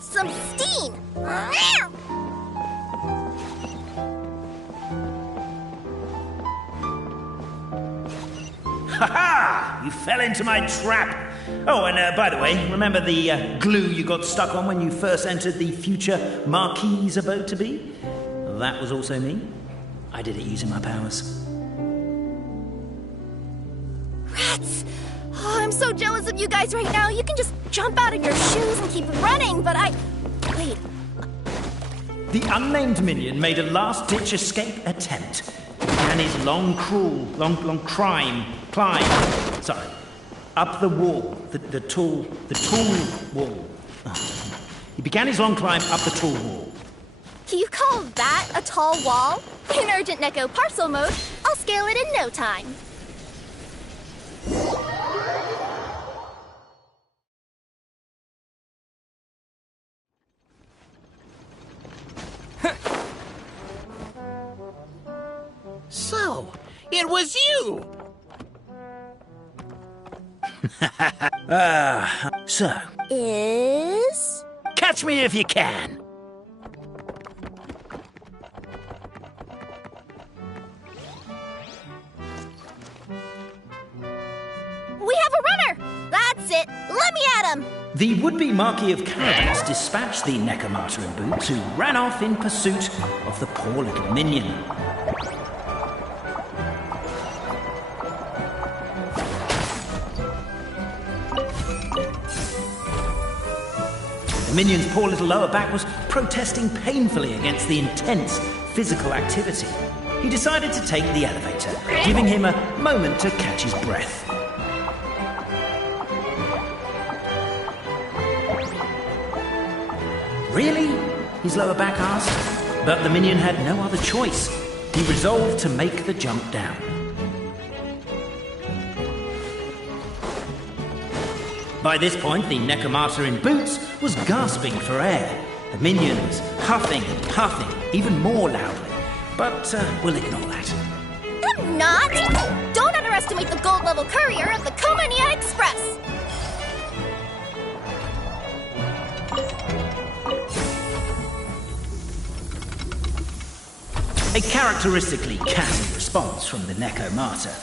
off some steam! Ha ha! You fell into my trap! Oh, and by the way, remember the glue you got stuck on when you first entered the future Marquis's abode to be? That was also me. I did it using my powers. Rats! Oh, I'm so jealous of you guys right now. You can just jump out of your shoes and keep running, but Wait. The unnamed minion made a last-ditch escape attempt. And his long climb, up the wall, the tall wall. Oh. He began his long climb up the tall wall. You call that a tall wall? In urgent Neko parcel mode, I'll scale it in no time. So, it was you! So. Is? Catch me if you can. We have a runner! That's it! Let me at him! The would-be Marquis of Carabas dispatched the Necromata in boots, who ran off in pursuit of the poor little minion. The minion's poor little lower back was protesting painfully against the intense physical activity. He decided to take the elevator, giving him a moment to catch his breath. Really? His lower back asked. But the minion had no other choice. He resolved to make the jump down. By this point, the Necromata in boots was gasping for air. The minion was huffing and puffing, even more loudly. But we'll ignore that. I'm not! Don't underestimate the gold-level courier of the Komania Express! A characteristically catty response from the Necromata.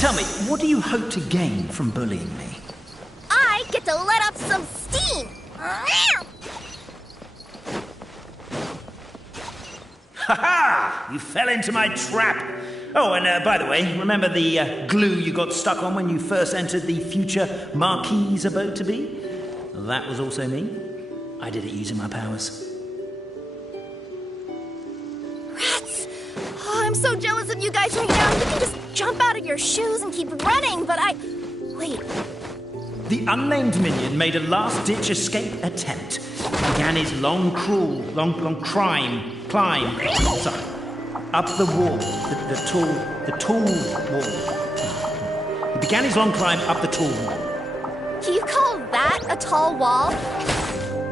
Tell me, what do you hope to gain from bullying me? I get to let off some steam! Ha ha! You fell into my trap! Oh, and by the way, remember the glue you got stuck on when you first entered the future Marquis's abode to be? That was also me. I did it using my powers. Rats! Oh, I'm so jealous of you guys right now. You can just jump out of your shoes and keep running, but Wait. The unnamed minion made a last-ditch escape attempt. He began his long climb, up the wall, the tall wall. He began his long climb up the tall wall. You call that a tall wall?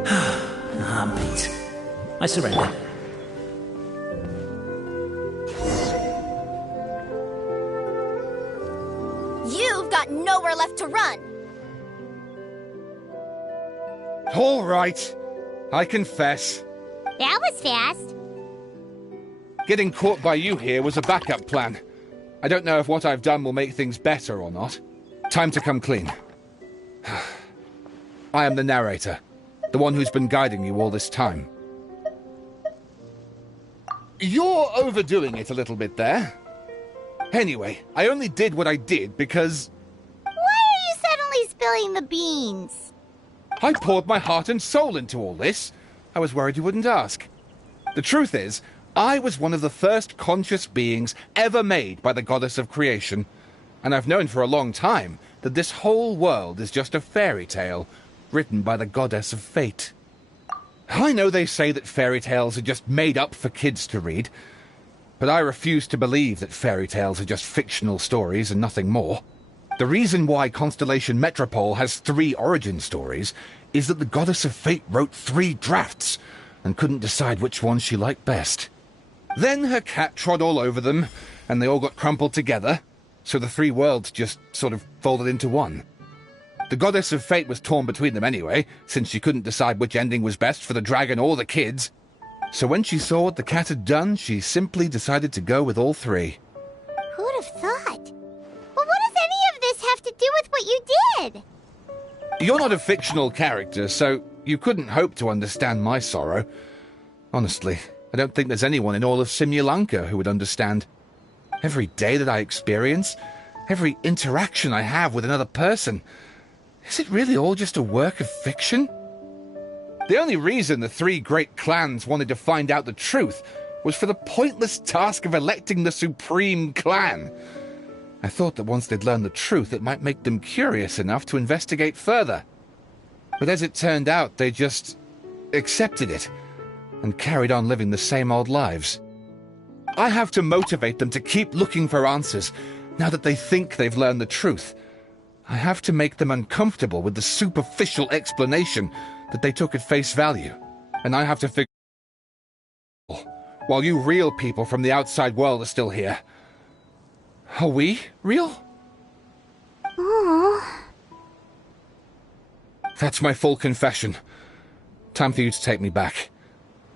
I'm beat. I surrender. You've got nowhere left to run. All right. I confess. That was fast. Getting caught by you here was a backup plan. I don't know if what I've done will make things better or not. Time to come clean. I am the narrator, the one who's been guiding you all this time. You're overdoing it a little bit there. Anyway, I only did what I did because... Why are you suddenly spilling the beans? I poured my heart and soul into all this. I was worried you wouldn't ask. The truth is, I was one of the first conscious beings ever made by the goddess of creation, and I've known for a long time that this whole world is just a fairy tale written by the goddess of fate. I know they say that fairy tales are just made up for kids to read, but I refuse to believe that fairy tales are just fictional stories and nothing more. The reason why Constellation Metropole has 3 origin stories is that the goddess of fate wrote 3 drafts and couldn't decide which one she liked best. Then her cat trod all over them, and they all got crumpled together, so the 3 worlds just sort of folded into one. The goddess of fate was torn between them anyway, since she couldn't decide which ending was best for the dragon or the kids. So when she saw what the cat had done, she simply decided to go with all three. Who'd have thought? Well, what does any of this have to do with what you did? You're not a fictional character, so you couldn't hope to understand my sorrow. Honestly, I don't think there's anyone in all of Simulanka who would understand. Every day that I experience, every interaction I have with another person, is it really all just a work of fiction? The only reason the three great clans wanted to find out the truth was for the pointless task of electing the supreme clan. I thought that once they'd learned the truth, it might make them curious enough to investigate further. But as it turned out, they just accepted it and carried on living the same old lives. I have to motivate them to keep looking for answers now that they think they've learned the truth. I have to make them uncomfortable with the superficial explanation that they took at face value. And I have to figure while you real people from the outside world are still here. Are we real? Oh. That's my full confession. Time for you to take me back.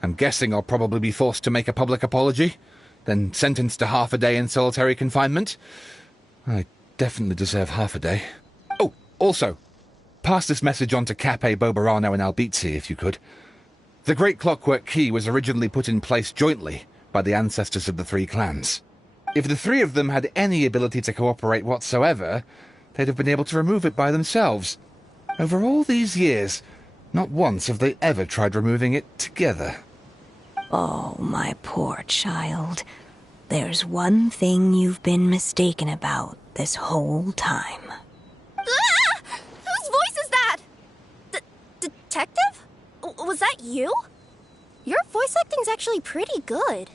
I'm guessing I'll probably be forced to make a public apology, then sentenced to half a day in solitary confinement. I definitely deserve half a day. Oh, also, pass this message on to Cape, Bobarano, and Albizzi, if you could. The Great Clockwork Key was originally put in place jointly by the ancestors of the three clans. If the three of them had any ability to cooperate whatsoever, they'd have been able to remove it by themselves. Over all these years, not once have they ever tried removing it together. Oh, my poor child. There's one thing you've been mistaken about this whole time. Ah! Whose voice is that? Detective? Was that you? Your voice acting's actually pretty good.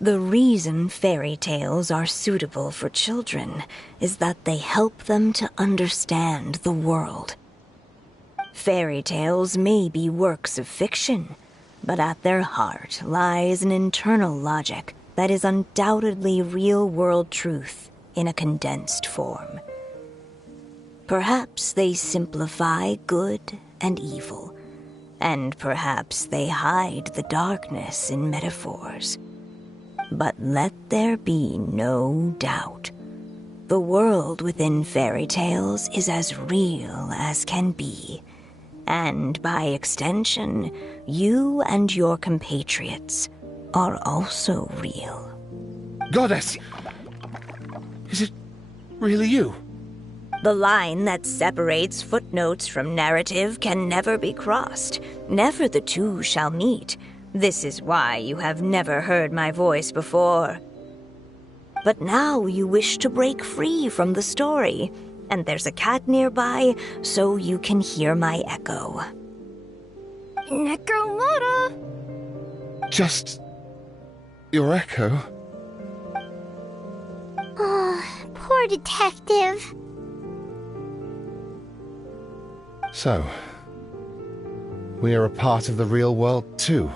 The reason fairy tales are suitable for children is that they help them to understand the world. Fairy tales may be works of fiction, but at their heart lies an internal logic that is undoubtedly real-world truth in a condensed form. Perhaps they simplify good and evil, and perhaps they hide the darkness in metaphors. But let there be no doubt. The world within fairy tales is as real as can be. And by extension, you and your compatriots are also real. Goddess! Is it really you? The line that separates footnotes from narrative can never be crossed. Never the two shall meet. This is why you have never heard my voice before. But now you wish to break free from the story, and there's a cat nearby, so you can hear my echo. Necromora! Just your echo? Oh, poor detective. So, we are a part of the real world too.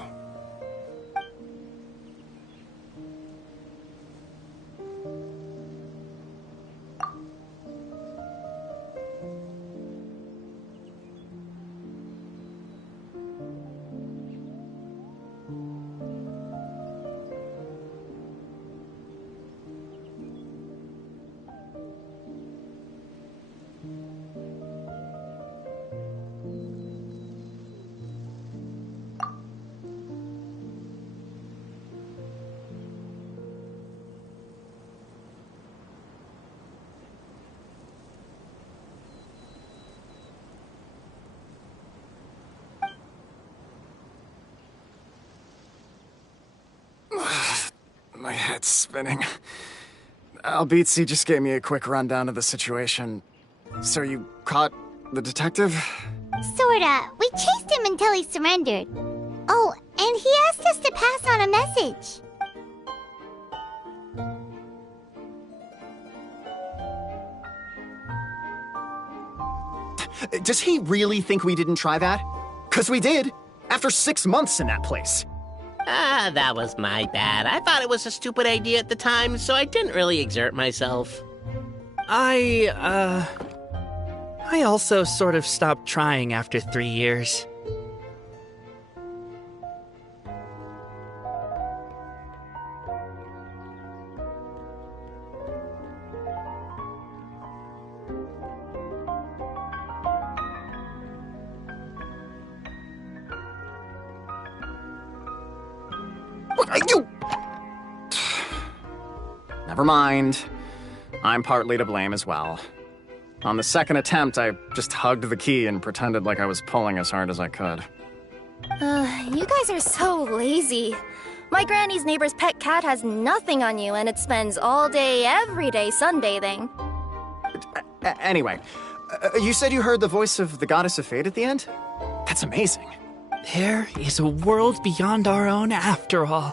My head's spinning. Albizzi just gave me a quick rundown of the situation. So you caught the detective? Sorta. We chased him until he surrendered. Oh, and he asked us to pass on a message. Does he really think we didn't try that? 'Cause we did, after 6 months in that place. That was my bad. I thought it was a stupid idea at the time, so I didn't really exert myself. I I also sort of stopped trying after 3 years. You! Never mind. I'm partly to blame as well. On the second attempt, I just hugged the key and pretended like I was pulling as hard as I could. You guys are so lazy. My granny's neighbor's pet cat has nothing on you, and it spends all day, every day sunbathing. Anyway, you said you heard the voice of the goddess of fate at the end? That's amazing. There is a world beyond our own after all.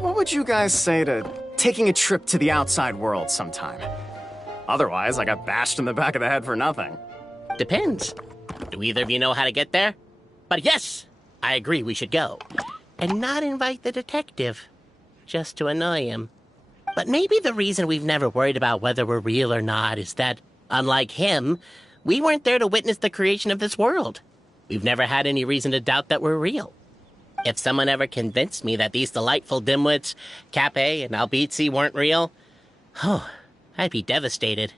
What would you guys say to taking a trip to the outside world sometime? Otherwise, I got bashed in the back of the head for nothing. Depends. Do either of you know how to get there? But yes, I agree we should go. And not invite the detective, just to annoy him. But maybe the reason we've never worried about whether we're real or not is that, unlike him, we weren't there to witness the creation of this world. We've never had any reason to doubt that we're real. If someone ever convinced me that these delightful dimwits, Cape and Albizzi, weren't real, I'd be devastated.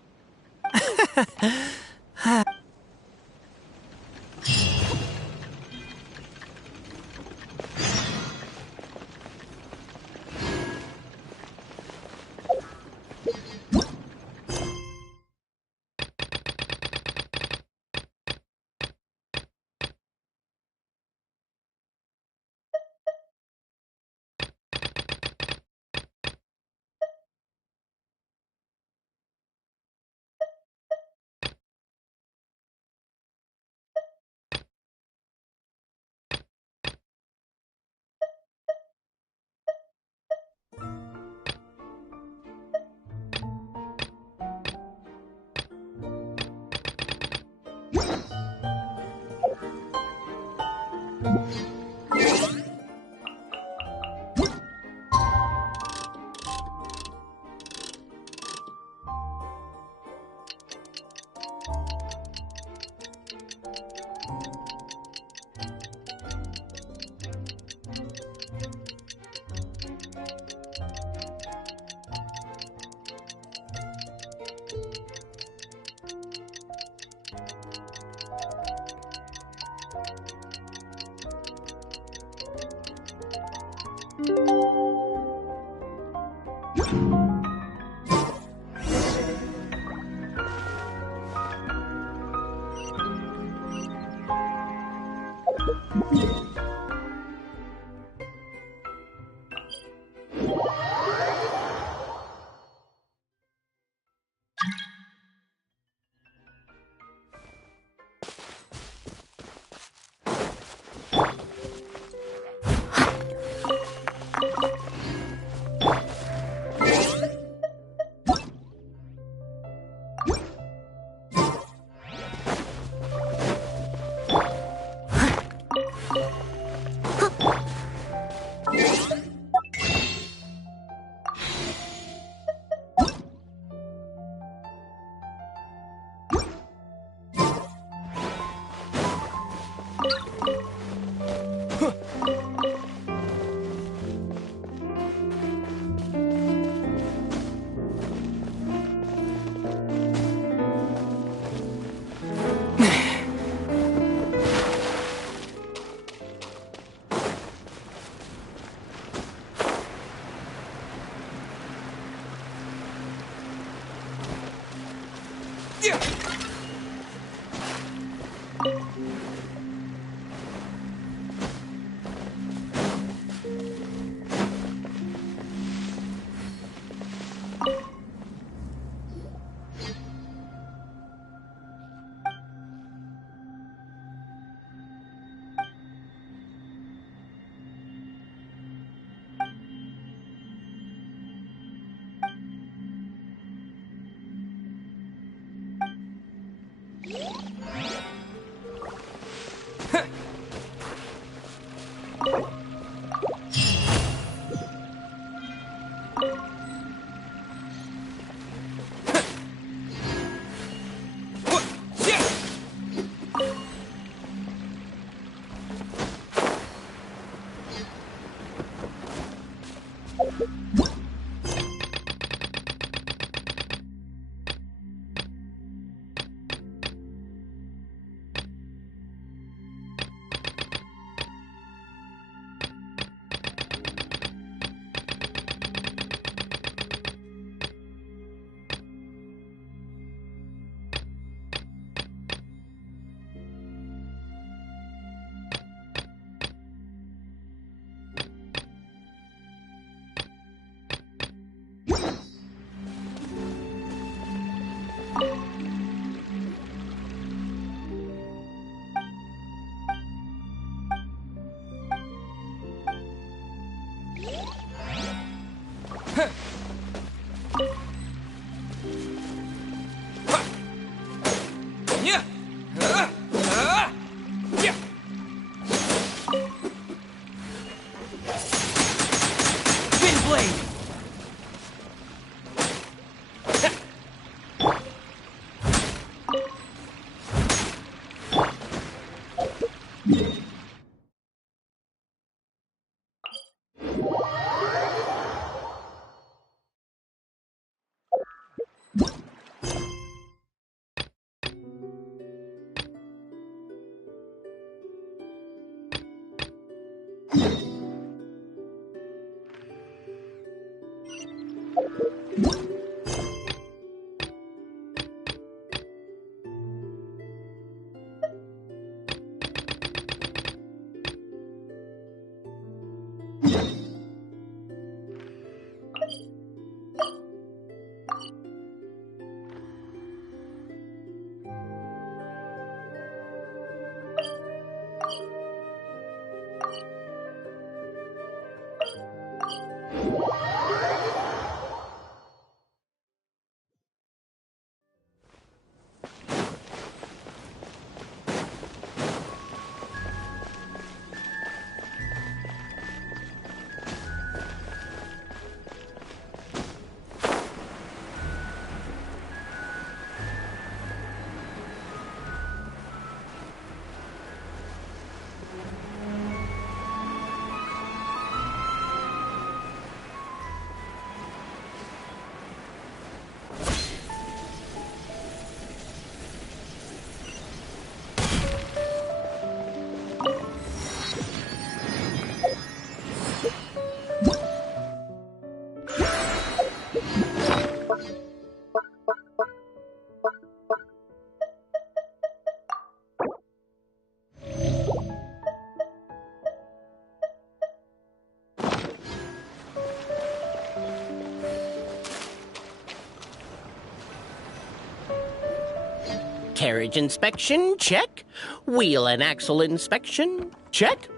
Carriage inspection, check. Wheel and axle inspection, check.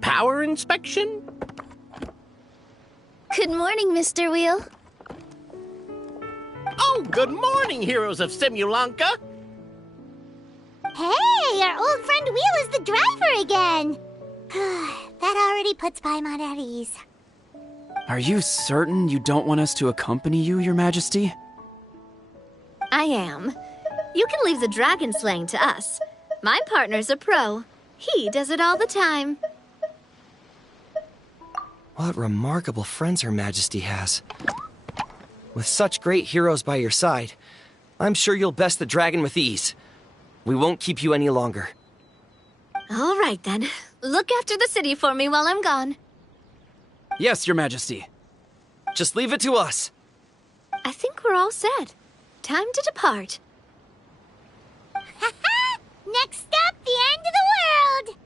Power inspection. Good morning, Mr. Wheel. Oh, good morning, heroes of Simulanka. Hey, our old friend Wheel is the driver again. That already puts Paimon at ease. Are you certain you don't want us to accompany you, Your Majesty? I am. You can leave the dragon slaying to us. My partner's a pro. He does it all the time. What remarkable friends Her Majesty has. With such great heroes by your side, I'm sure you'll best the dragon with ease. We won't keep you any longer. All right, then. Look after the city for me while I'm gone. Yes, Your Majesty. Just leave it to us. I think we're all set. Time to depart. Next stop, the end of the world!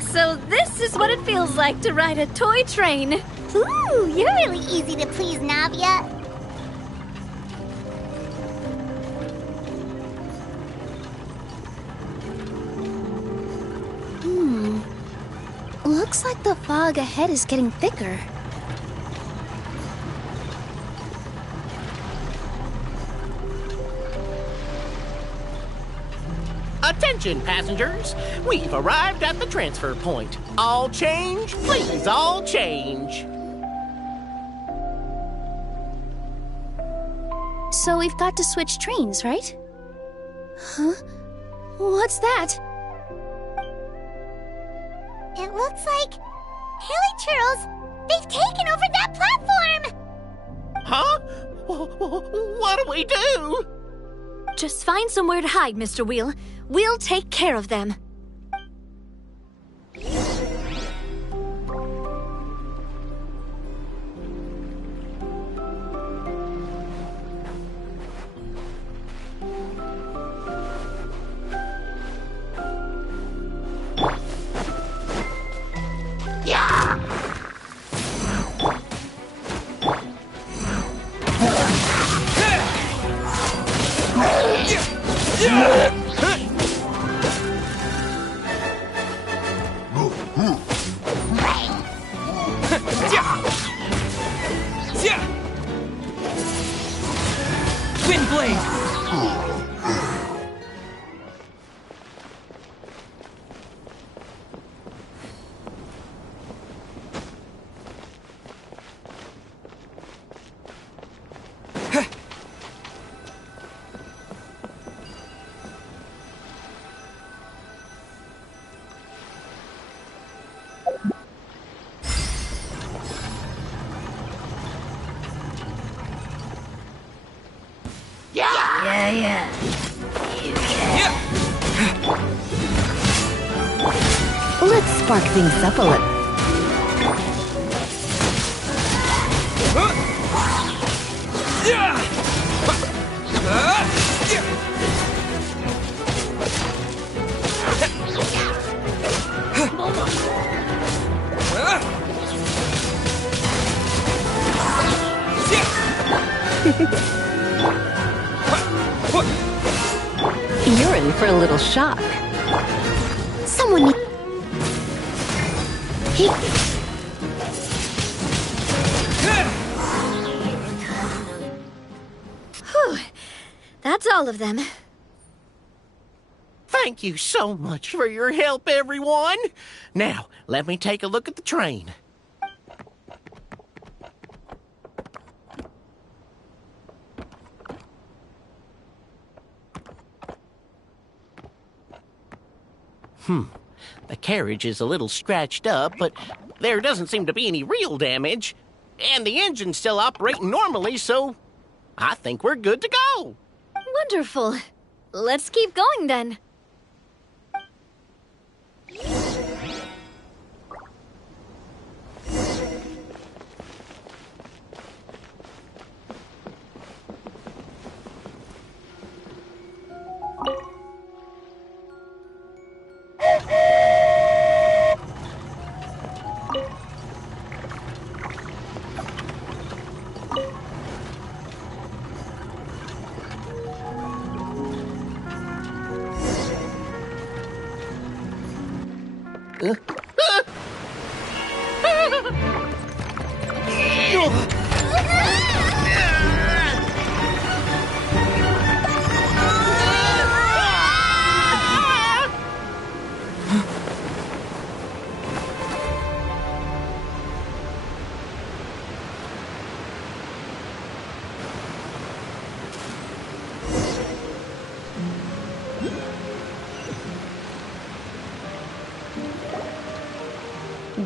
So this is what it feels like to ride a toy train. Ooh, you're really easy to please, Navia. Looks like the fog ahead is getting thicker. Attention, passengers. We've arrived at the transfer point. All change, please, all change. So we've got to switch trains, right? Huh? What's that? It looks like... Haley Churls, they've taken over that platform! Huh? What do we do? Just find somewhere to hide, Mr. Wheel. We'll take care of them. Let's spark things up a little. You're in for a little shock. Someone need... Whew. That's all of them. Thank you so much for your help, everyone. Now, let me take a look at the train. The carriage is a little scratched up, but there doesn't seem to be any real damage. And the engine's still operating normally, so I think we're good to go. Wonderful. Let's keep going then.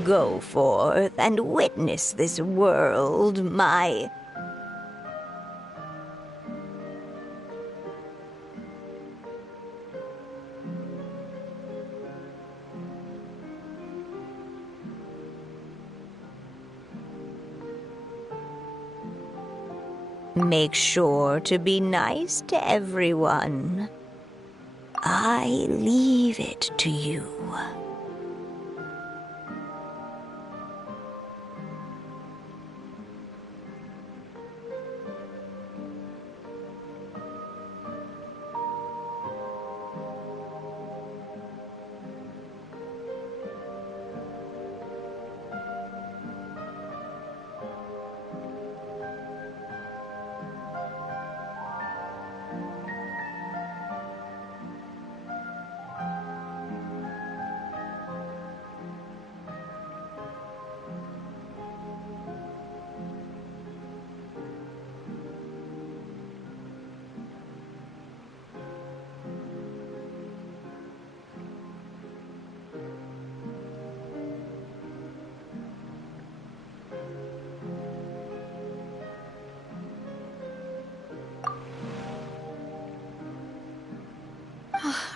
Go forth and witness this world, my... Make sure to be nice to everyone. I leave it to you.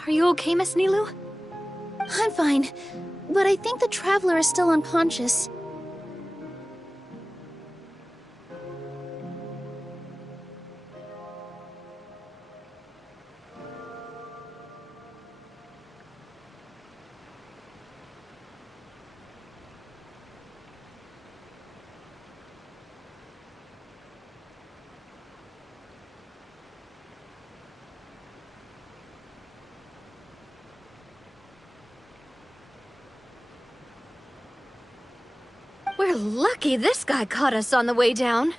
Are you okay, Miss Nilu? I'm fine, but I think the Traveler is still unconscious. We're lucky this guy caught us on the way down.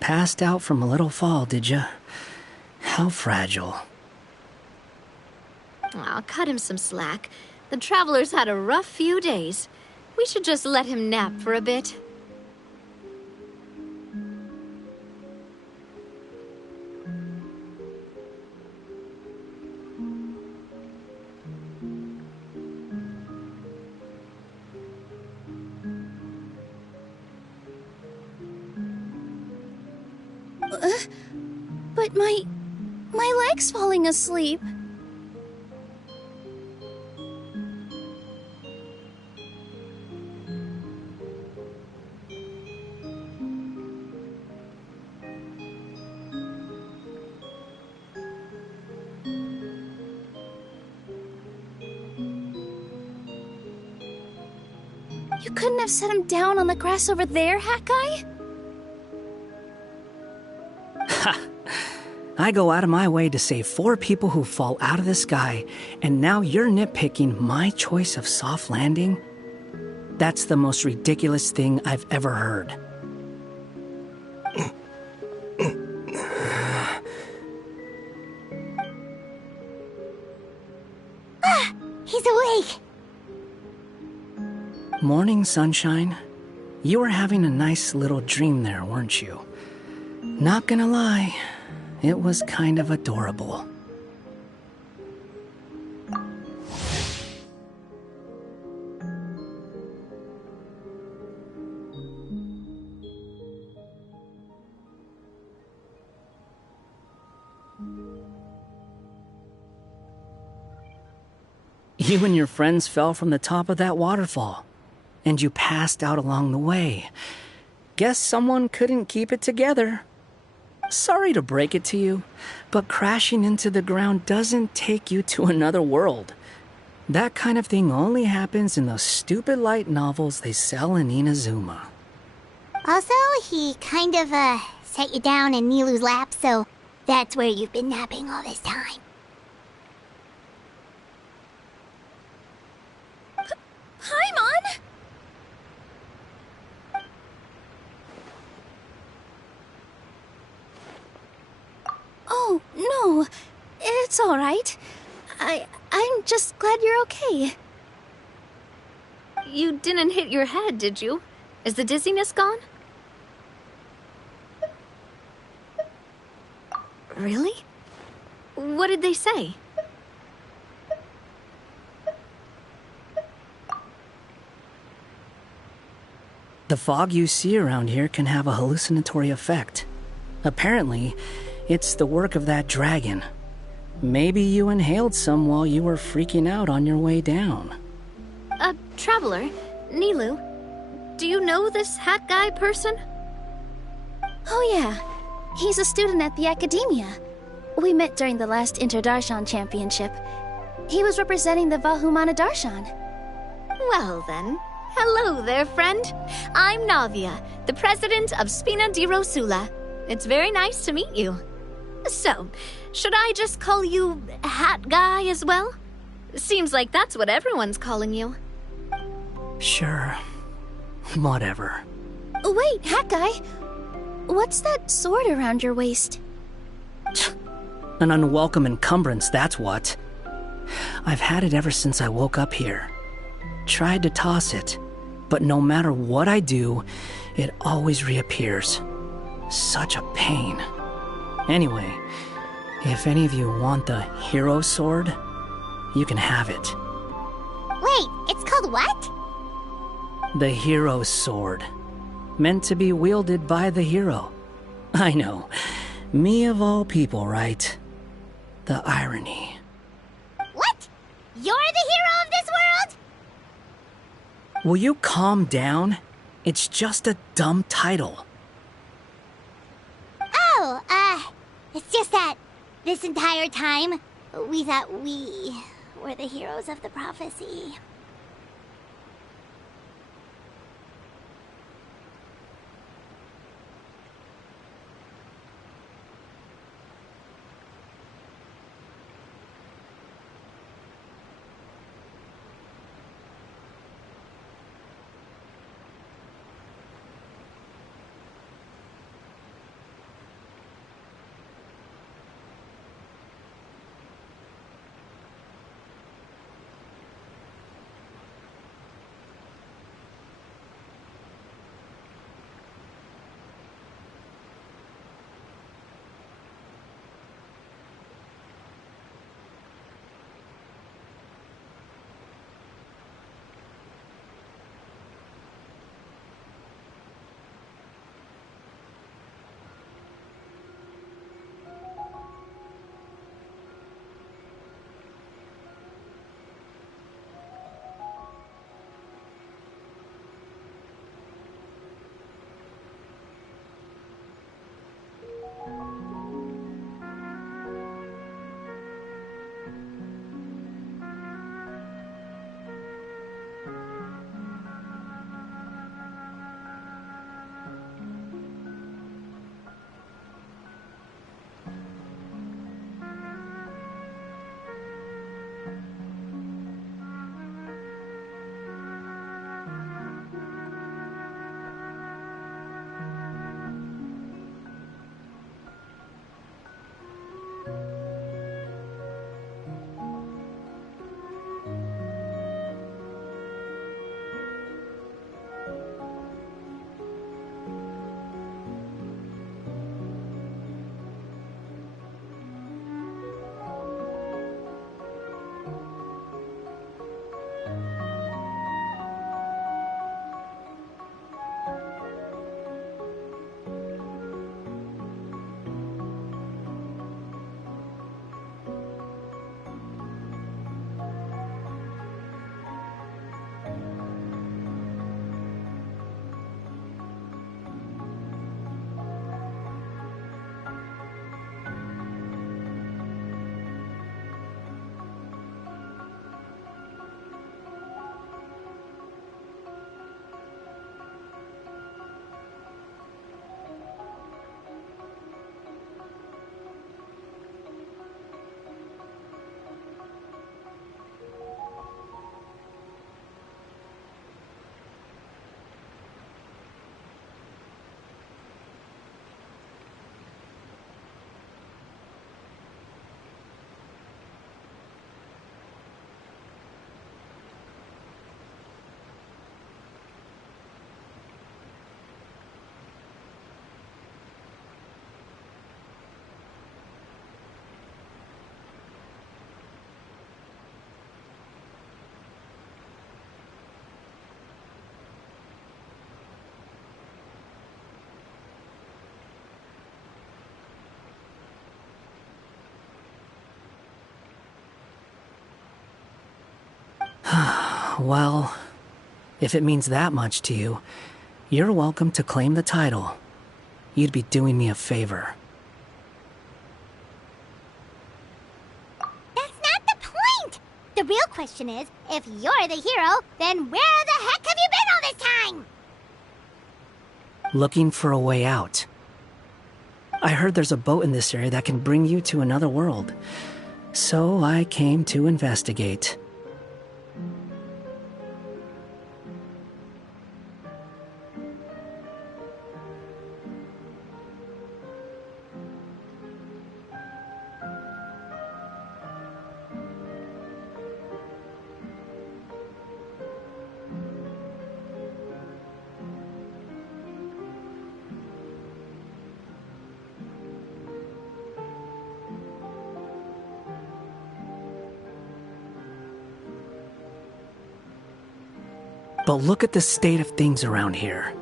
Passed out from a little fall, did ya? How fragile. Aw, cut him some slack. The traveler's had a rough few days. We should just let him nap for a bit. But my leg's falling asleep. You couldn't have set him down on the grass over there, Hat Guy? I go out of my way to save 4 people who fall out of the sky, and now you're nitpicking my choice of soft landing? That's the most ridiculous thing I've ever heard. He's awake! Morning, sunshine. You were having a nice little dream there, weren't you? Not gonna lie, it was kind of adorable. You and your friends fell from the top of that waterfall, and you passed out along the way. Guess someone couldn't keep it together. Sorry to break it to you, but crashing into the ground doesn't take you to another world. That kind of thing only happens in those stupid light novels they sell in Inazuma. Also, he kind of, set you down in Nilu's lap, so that's where you've been napping all this time. Paimon! Oh, no. It's all right. I'm just glad you're okay. You didn't hit your head, did you? Is the dizziness gone? Really? What did they say? The fog you see around here can have a hallucinatory effect. Apparently, it's the work of that dragon. Maybe you inhaled some while you were freaking out on your way down. Traveler, Nilu, do you know this hat guy person? Oh yeah, he's a student at the academia. We met during the last Inter-Darshan Championship. He was representing the Vahumana Darshan. Well then, hello there, friend. I'm Navia, the president of Spina di Rosula. It's very nice to meet you. So, should I just call you Hat Guy as well? Seems like that's what everyone's calling you. Sure. Whatever. Wait, Hat Guy. What's that sword around your waist? An unwelcome encumbrance, that's what. I've had it ever since I woke up here. Tried to toss it, but no matter what I do, it always reappears. Such a pain. Anyway, if any of you want the hero sword, you can have it. Wait, it's called what? The hero sword. Meant to be wielded by the hero. I know. Me of all people, right? The irony. What? You're the hero of this world? Will you calm down? It's just a dumb title. Oh, it's just that this entire time, we thought we were the heroes of the prophecy. Well, if it means that much to you, you're welcome to claim the title. You'd be doing me a favor. That's not the point! The real question is, if you're the hero, then where the heck have you been all this time? Looking for a way out. I heard there's a boat in this area that can bring you to another world. So I came to investigate. But look at the state of things around here.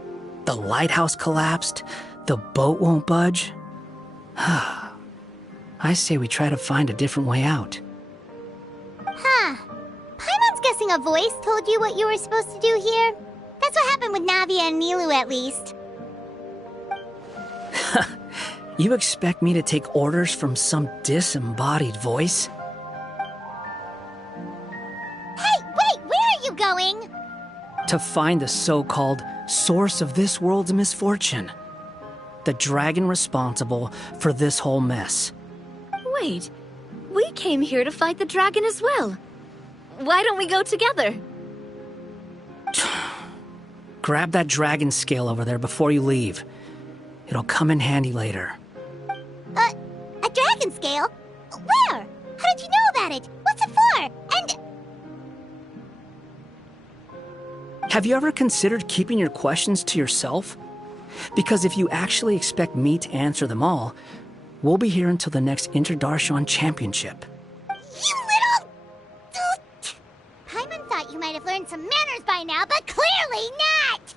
The lighthouse collapsed, the boat won't budge. I say we try to find a different way out. Huh. Paimon's guessing a voice told you what you were supposed to do here. That's what happened with Navia and Nilu, at least. You expect me to take orders from some disembodied voice? Hey, wait, where are you going? To find the so-called source of this world's misfortune. The dragon responsible for this whole mess. Wait, we came here to fight the dragon as well. Why don't we go together? Grab that dragon scale over there before you leave. It'll come in handy later. A dragon scale? Where? How did you know about it? What's it for? And... Have you ever considered keeping your questions to yourself? Because if you actually expect me to answer them all, we'll be here until the next Interdarshan Championship. You little... Paimon thought you might have learned some manners by now, but clearly not!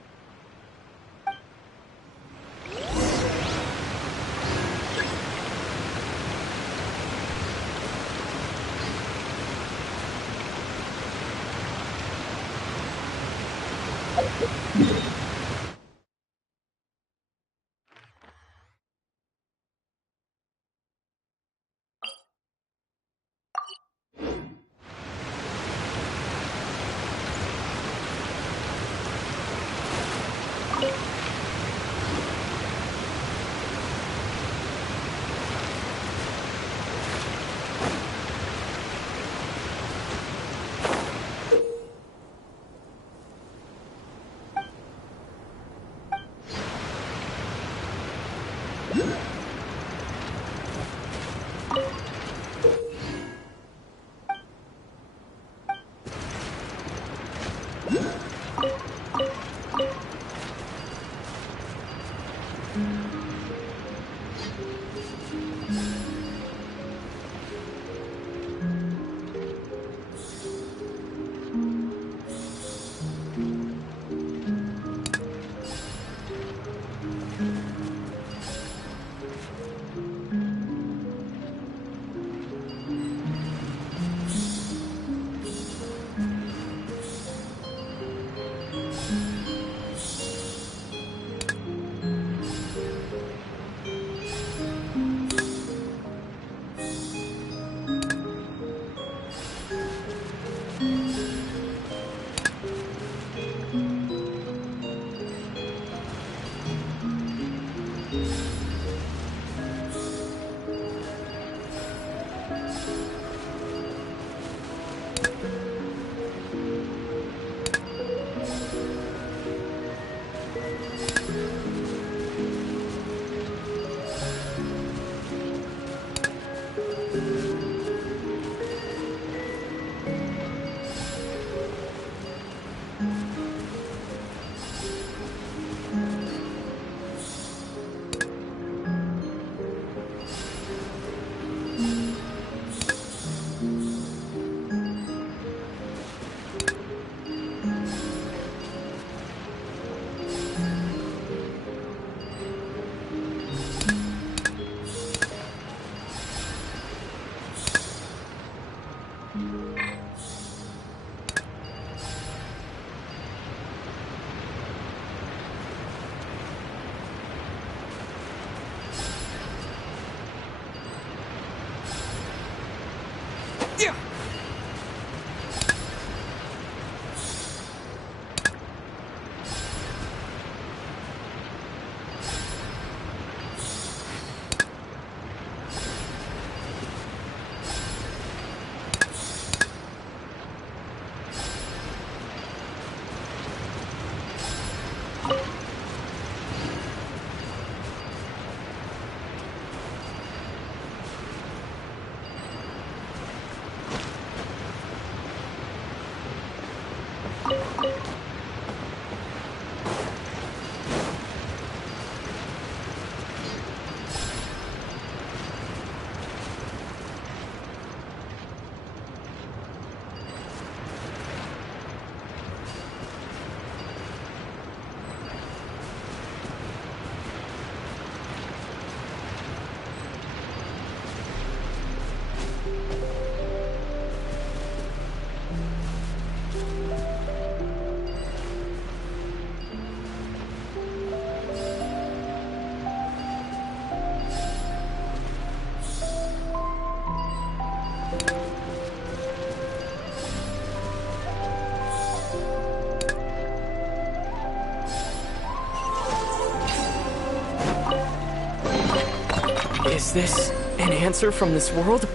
Is this an answer from this world?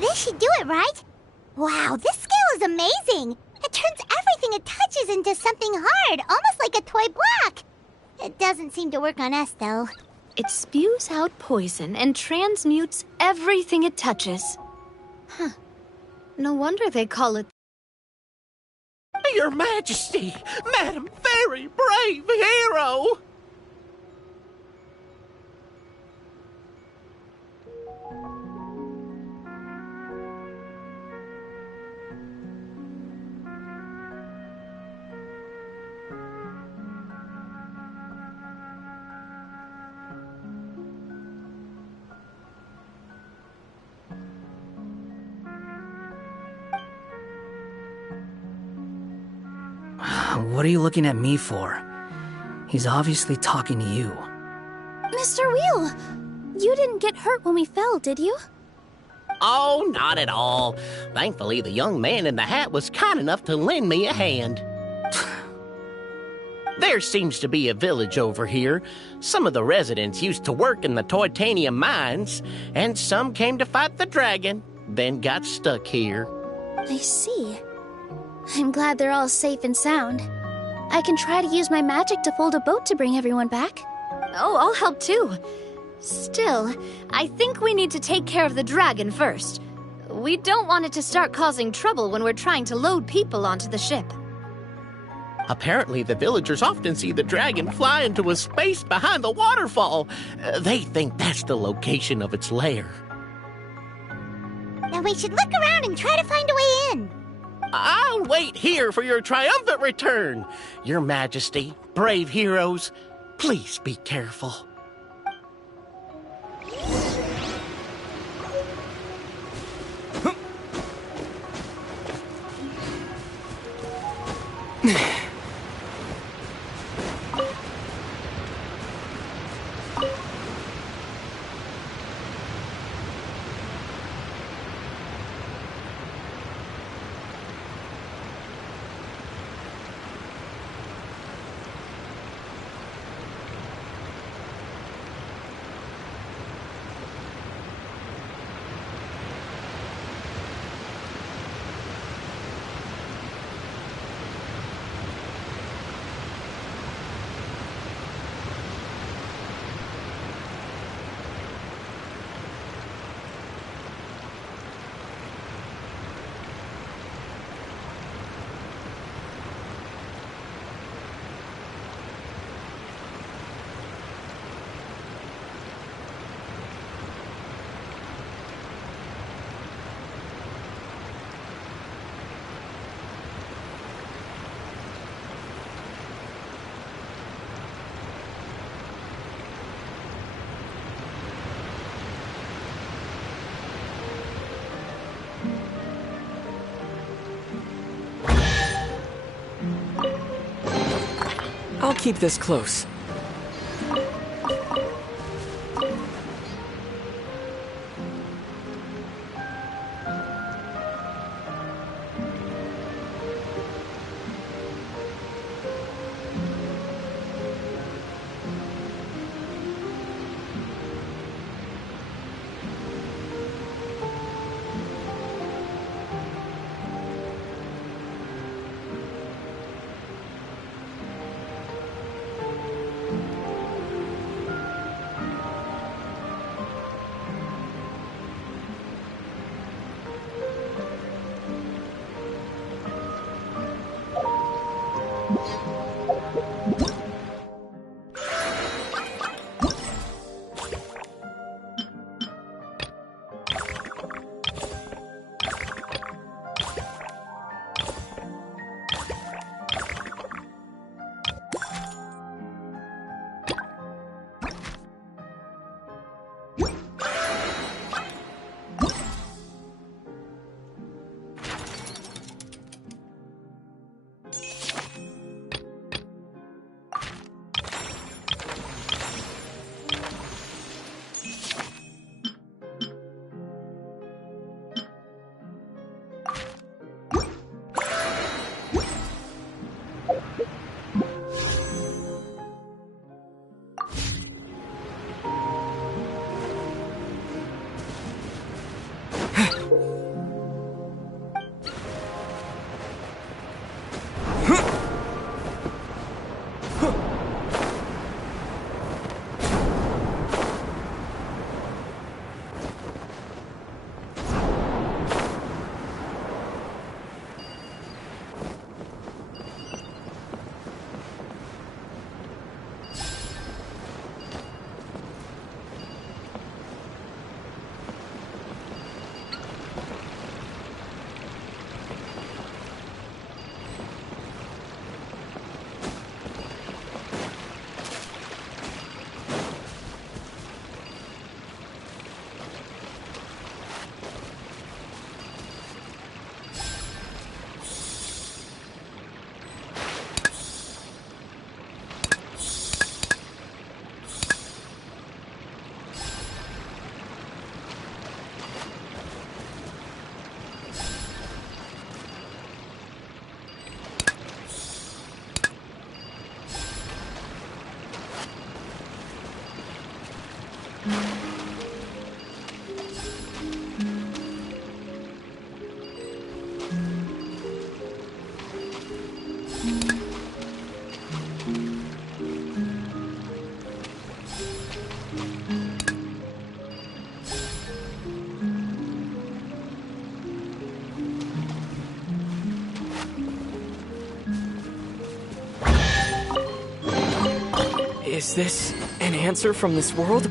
This should do it, right? Wow, this scale is amazing! It turns everything it touches into something hard, almost like a toy block! It doesn't seem to work on us, though. It spews out poison and transmutes everything it touches. Huh. No wonder they call it... Your Majesty! Madam, very brave hero! What are you looking at me for? He's obviously talking to you. Mr. Wheel, you didn't get hurt when we fell, did you? Oh, not at all. Thankfully, the young man in the hat was kind enough to lend me a hand. There seems to be a village over here. Some of the residents used to work in the titanium mines, and some came to fight the dragon, then got stuck here. I see. I'm glad they're all safe and sound. I can try to use my magic to fold a boat to bring everyone back. Oh, I'll help too. Still, I think we need to take care of the dragon first. We don't want it to start causing trouble when we're trying to load people onto the ship. Apparently, the villagers often see the dragon fly into a space behind the waterfall. They think that's the location of its lair. Then we should look around and try to find a way in. I'll wait here for your triumphant return. Your Majesty, brave heroes, please be careful. I'll keep this close. Is this an answer from this world?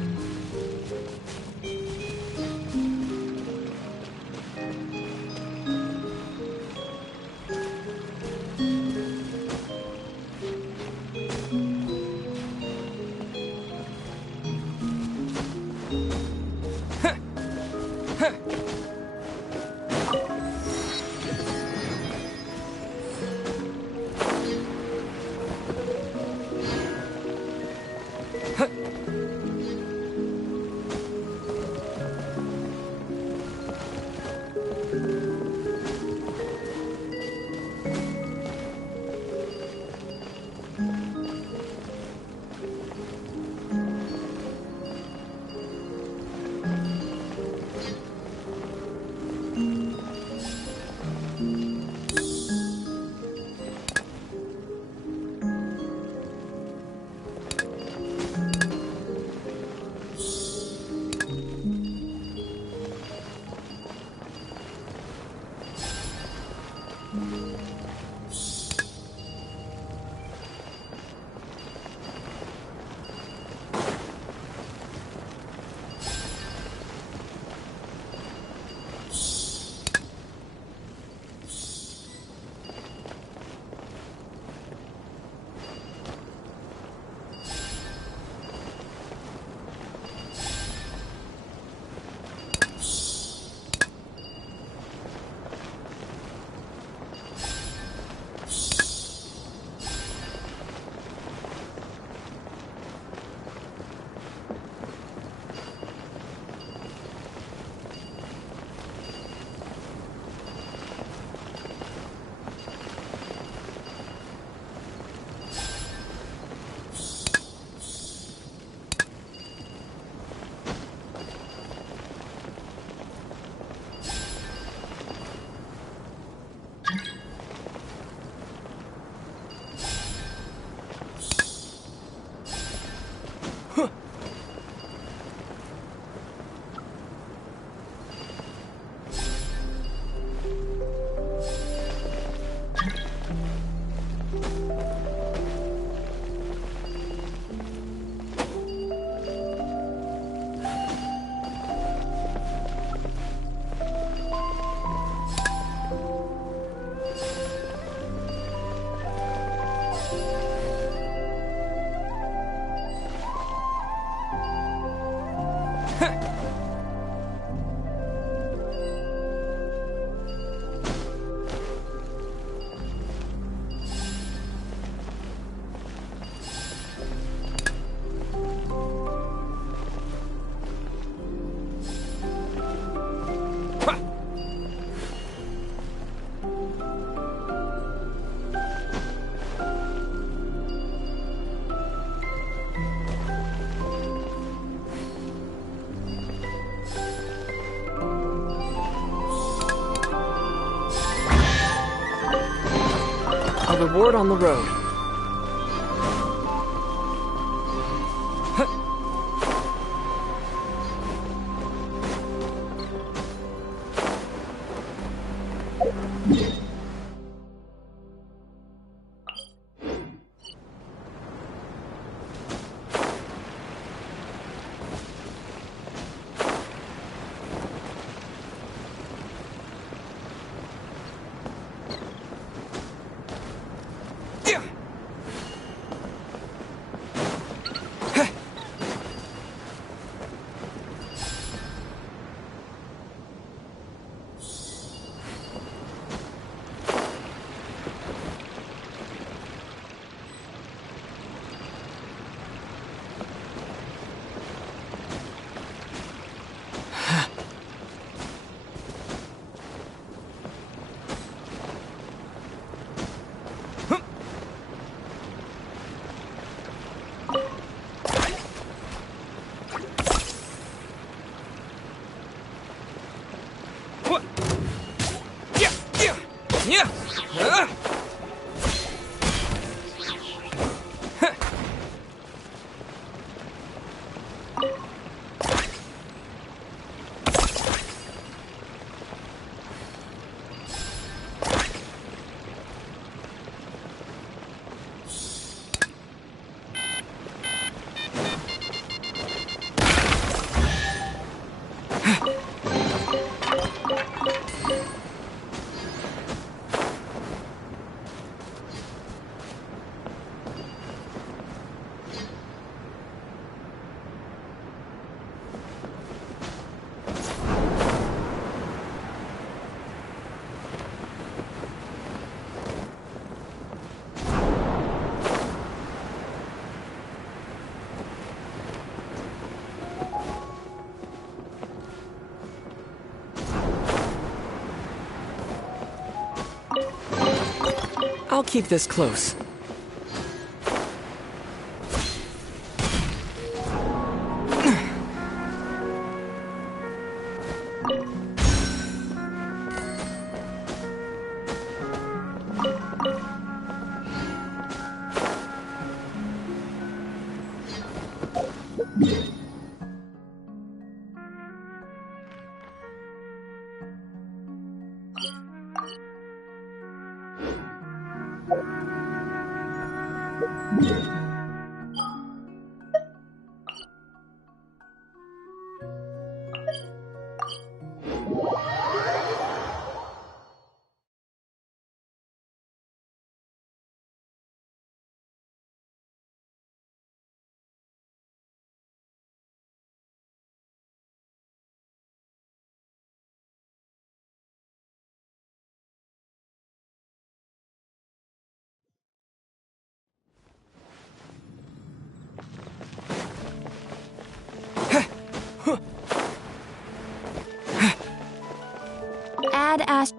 A reward on the road. I'll keep this close. Add Ash.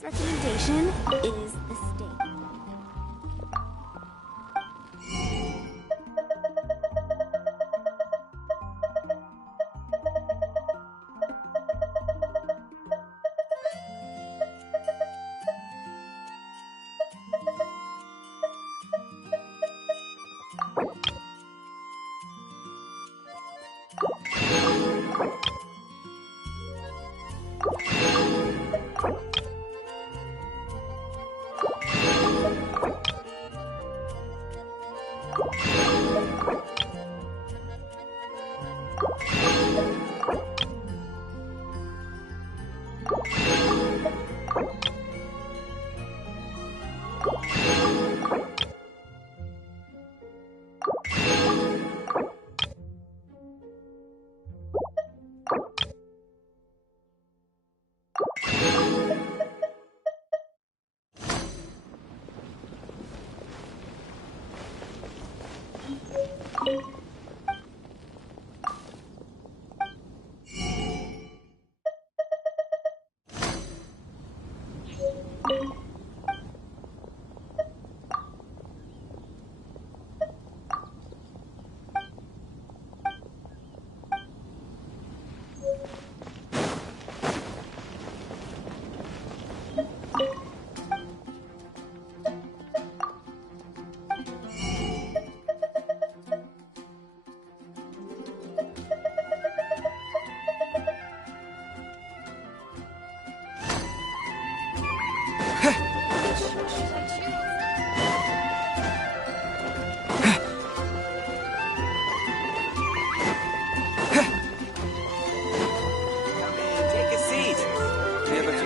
This recommendation is the steak.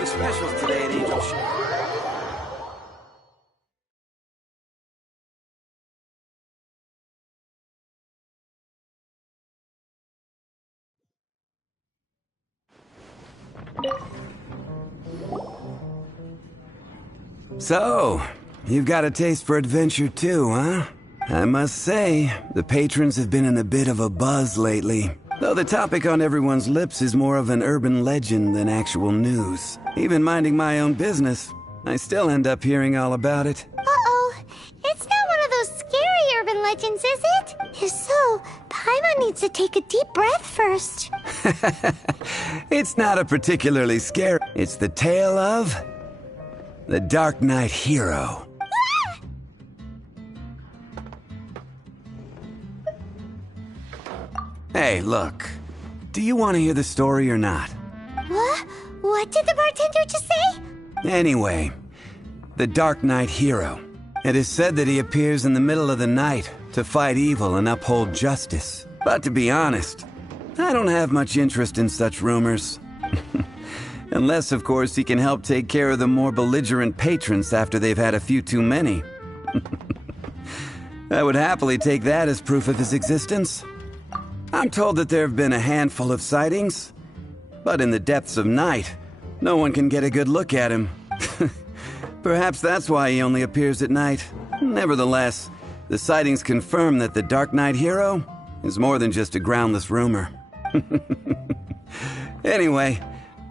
Specials today at Angel Shore. So, you've got a taste for adventure too, huh? I must say, the patrons have been in a bit of a buzz lately. Though the topic on everyone's lips is more of an urban legend than actual news. Even minding my own business, I still end up hearing all about it. Uh-oh. It's not one of those scary urban legends, is it? If so, Paimon needs to take a deep breath first. It's not a particularly scary... It's the tale of... the Dark Knight Hero. Hey, look. Do you want to hear the story or not? What? What did the bartender just say? Anyway, the Dark Knight Hero. It is said that he appears in the middle of the night to fight evil and uphold justice. But to be honest, I don't have much interest in such rumors. Unless, of course, he can help take care of the more belligerent patrons after they've had a few too many. I would happily take that as proof of his existence. I'm told that there have been a handful of sightings, but in the depths of night, no one can get a good look at him. Perhaps that's why he only appears at night. Nevertheless, the sightings confirm that the Dark Knight Hero is more than just a groundless rumor. Anyway,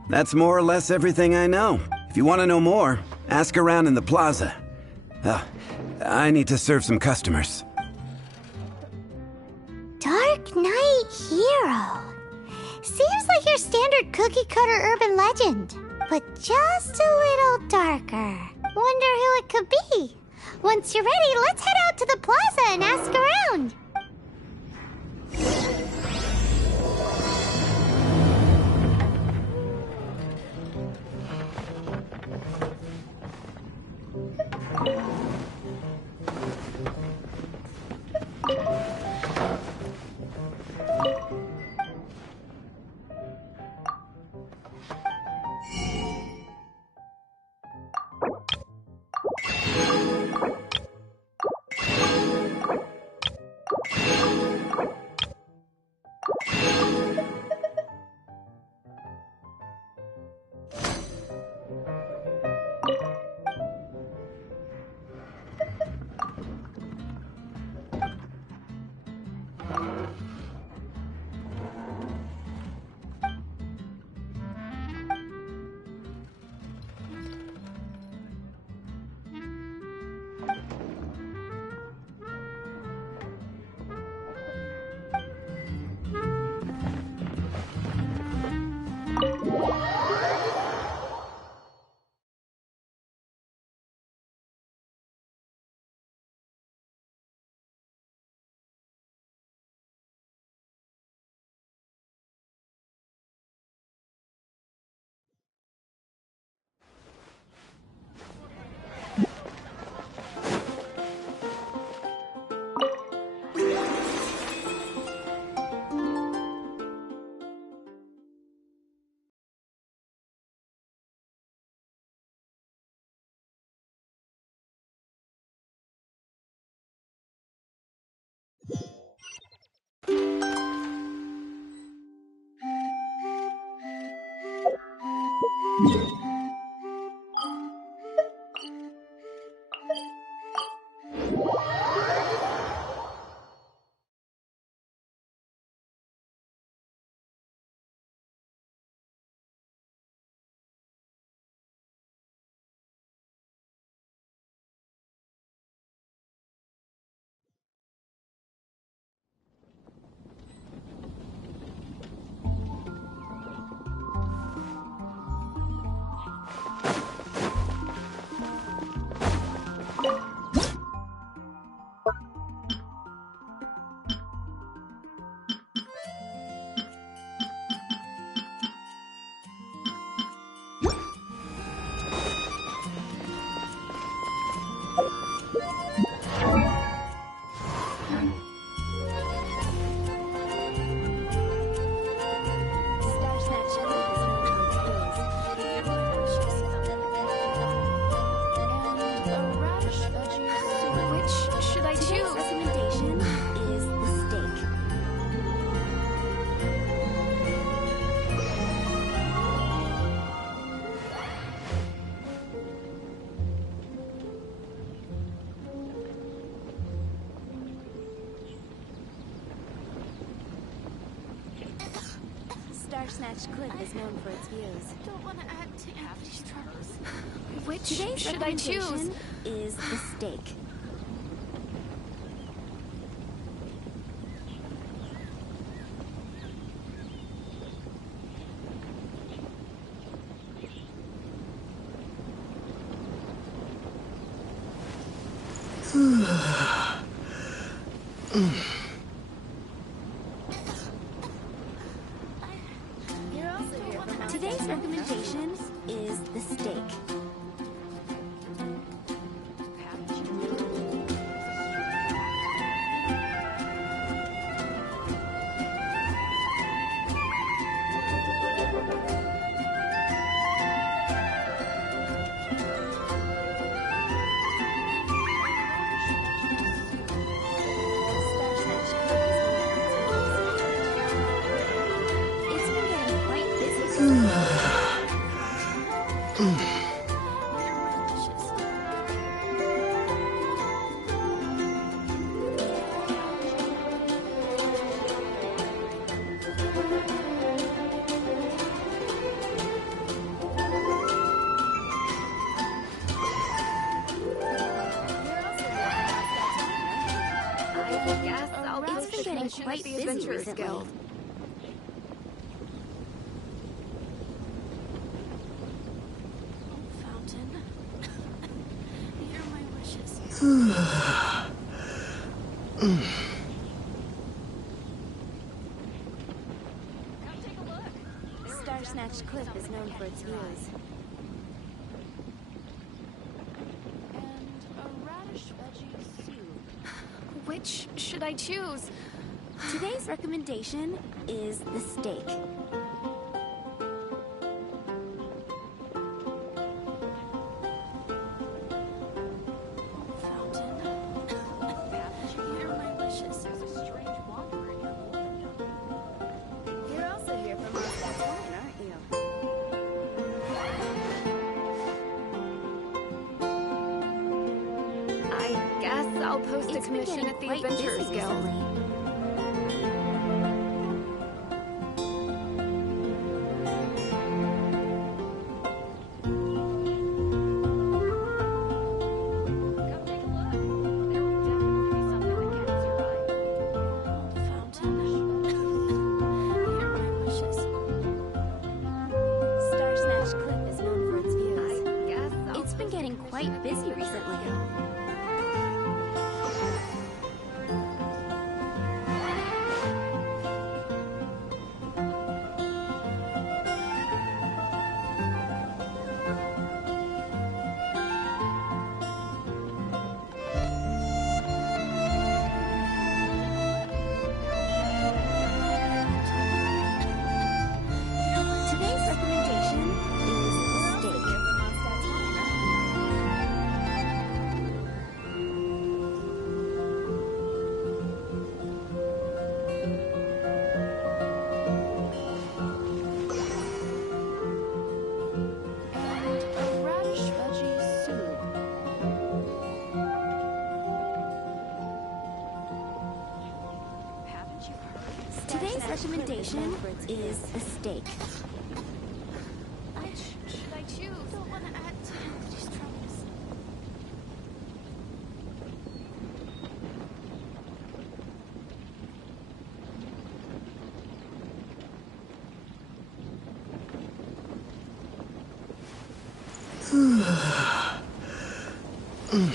that's more or less everything I know. If you want to know more, ask around in the plaza. I need to serve some customers. Dark Knight Hero. Seems like your standard cookie-cutter urban legend, but just a little darker. Wonder who it could be. Once you're ready, let's head out to the plaza and ask around. Star Snatch Cliff is known for its views. Don't want to add to Anthony's troubles. Which Today's should I choose? recommendation Is the steak. Today's recommendation is the steak. It's been getting quite busy recently. Fountain. Hear my wishes. Star Snatch Cliff is known for its views. And a radish veggie soup. Which should I choose? Today's recommendation is the steak. Hear my wishes. There's a strange wanderer in your You're also here for Mondstadt Wine, aren't you? I guess I'll post a commission at the Adventurers Guild. Star Snatch Cliff is known for its views. It's been getting quite busy recently. Today's recommendation is the steak. And a radish veggie soup. Haven't you heard? Today's recommendation is the steak. Which should I choose? Don't want to add to Anthony's troubles.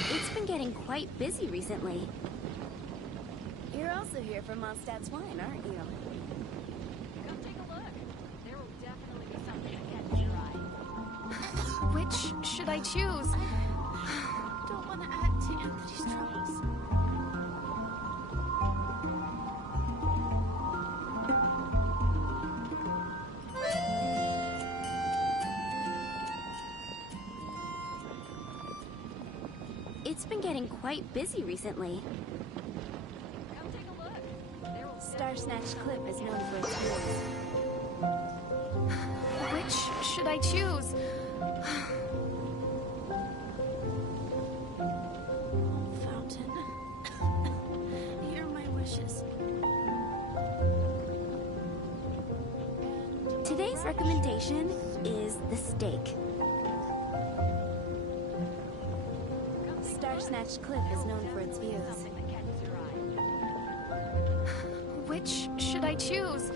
It's been getting quite busy recently. You're also here for Mondstadt's Wine, aren't you? Come take a look. There will definitely be something that catches your eye. Which should I choose? Don't want to add to Anthony's troubles. It's been getting quite busy recently. Come take a look. Star Snatch Cliff is known for its views. Which should I choose? Fountain. Hear my wishes. Today's recommendation is the steak. Star Snatch Cliff is known for its views. Which should I choose?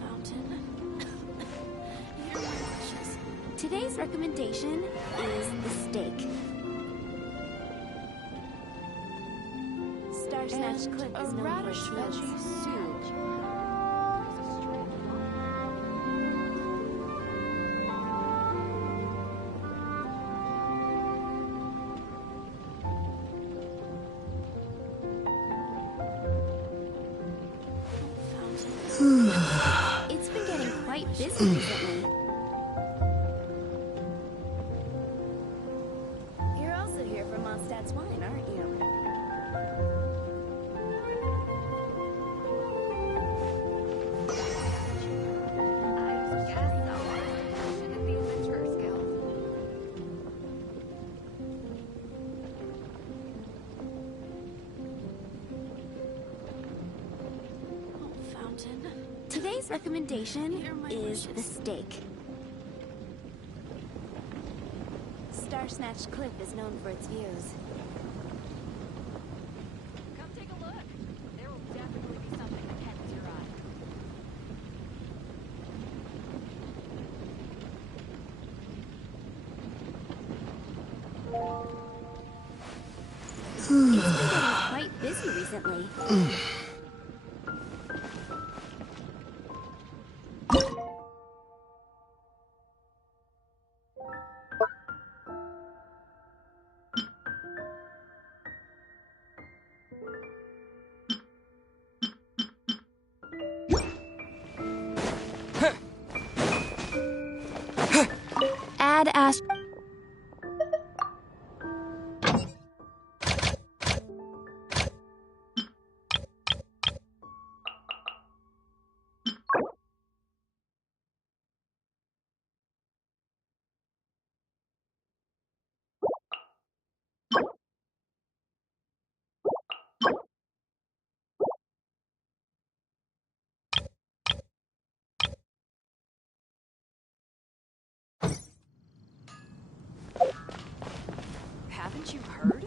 Fountain. Today's recommendation is the steak. Star Snatch Cliff is known for its views. It's been getting quite busy recently. You're also here for Mondstadt's wine, aren't you? Today's recommendation is the steak. Star Snatch Cliff is known for its views. Come take a look. There will definitely be something that catches your eye. It's been getting quite busy recently. Add Ash. Haven't you heard?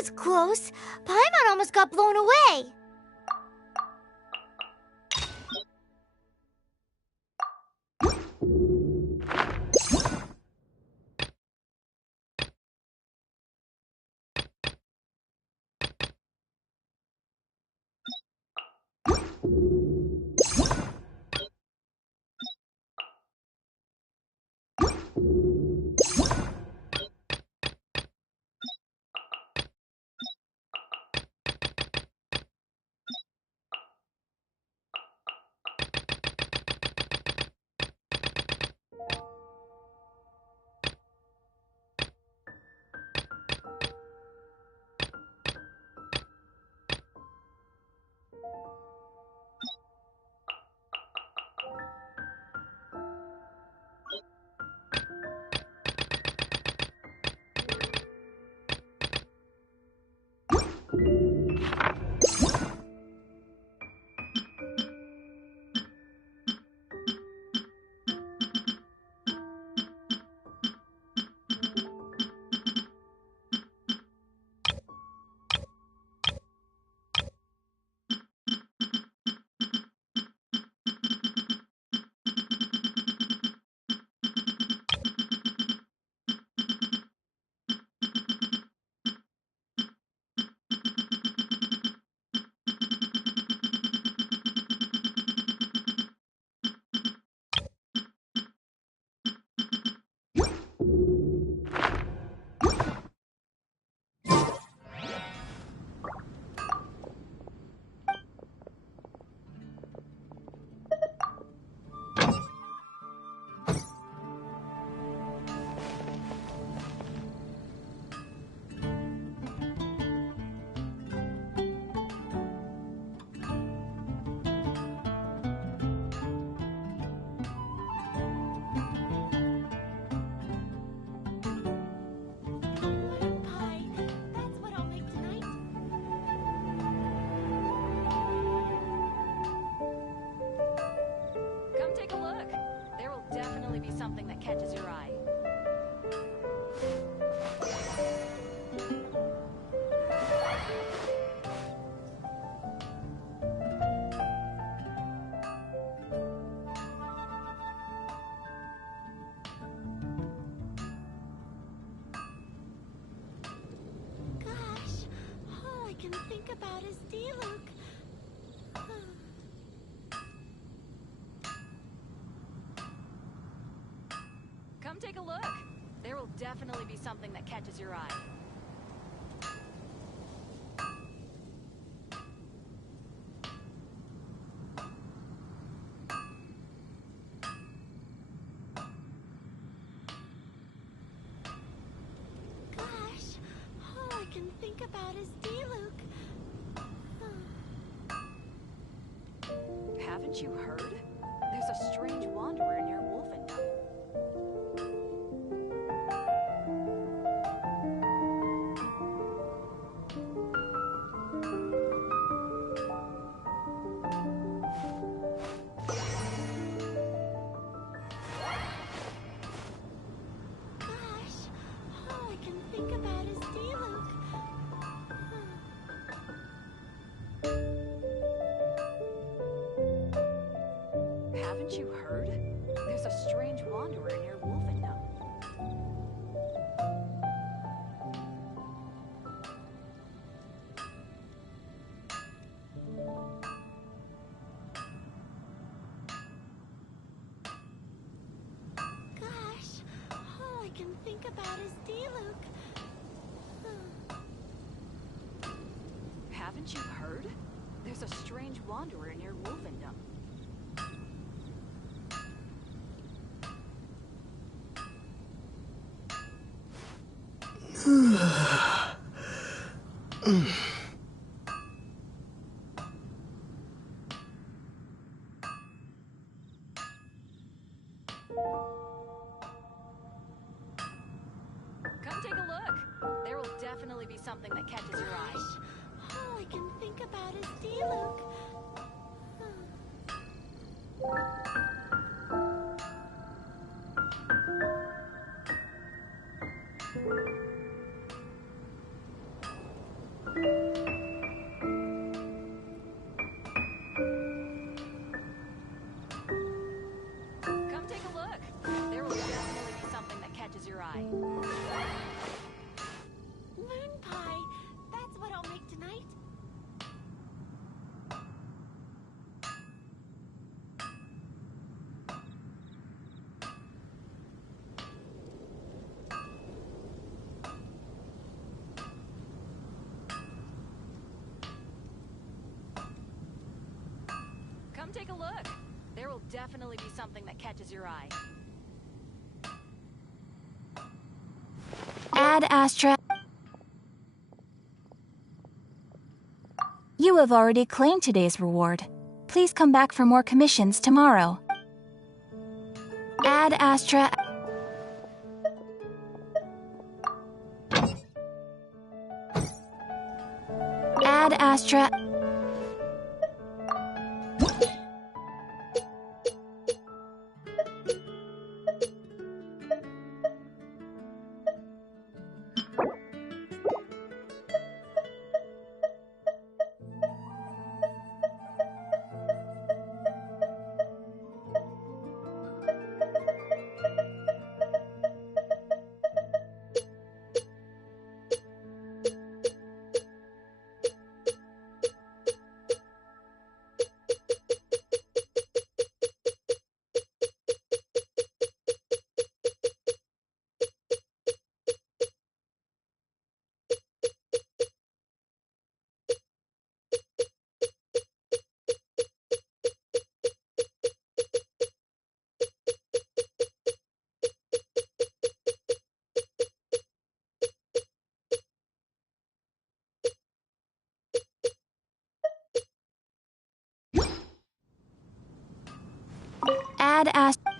was close. Paimon almost got blown away. Come take a look. There will definitely be something that catches your eye. Gosh, all I can think about is D-Luke. Come take a look. There will definitely be something that catches your eye. Gosh, all I can think about is D-Luke. Haven't you heard? There's a strange wanderer near Wolfendom. Gosh, all I can think about is D-Luke. Haven't you heard? There's a strange wanderer near Wolfendom. Gosh, all I can think about is D-Luke. Haven't you heard? There's a strange wanderer near Wolfendom. Come take a look. There will definitely be something that catches your eye. All I can think about is D-Luke. Come take a look. There will definitely be something that catches your eye. Ad Astra. You have already claimed today's reward. Please come back for more commissions tomorrow. Ad Astra. Ad Astra. Ad Astra.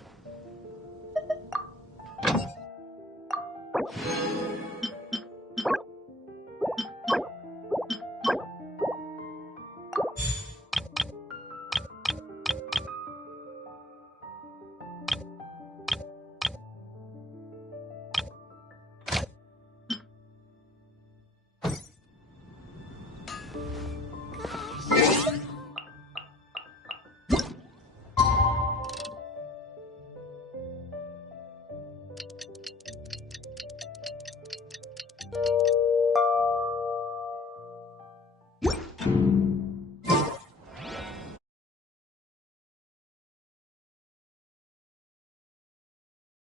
Gosh.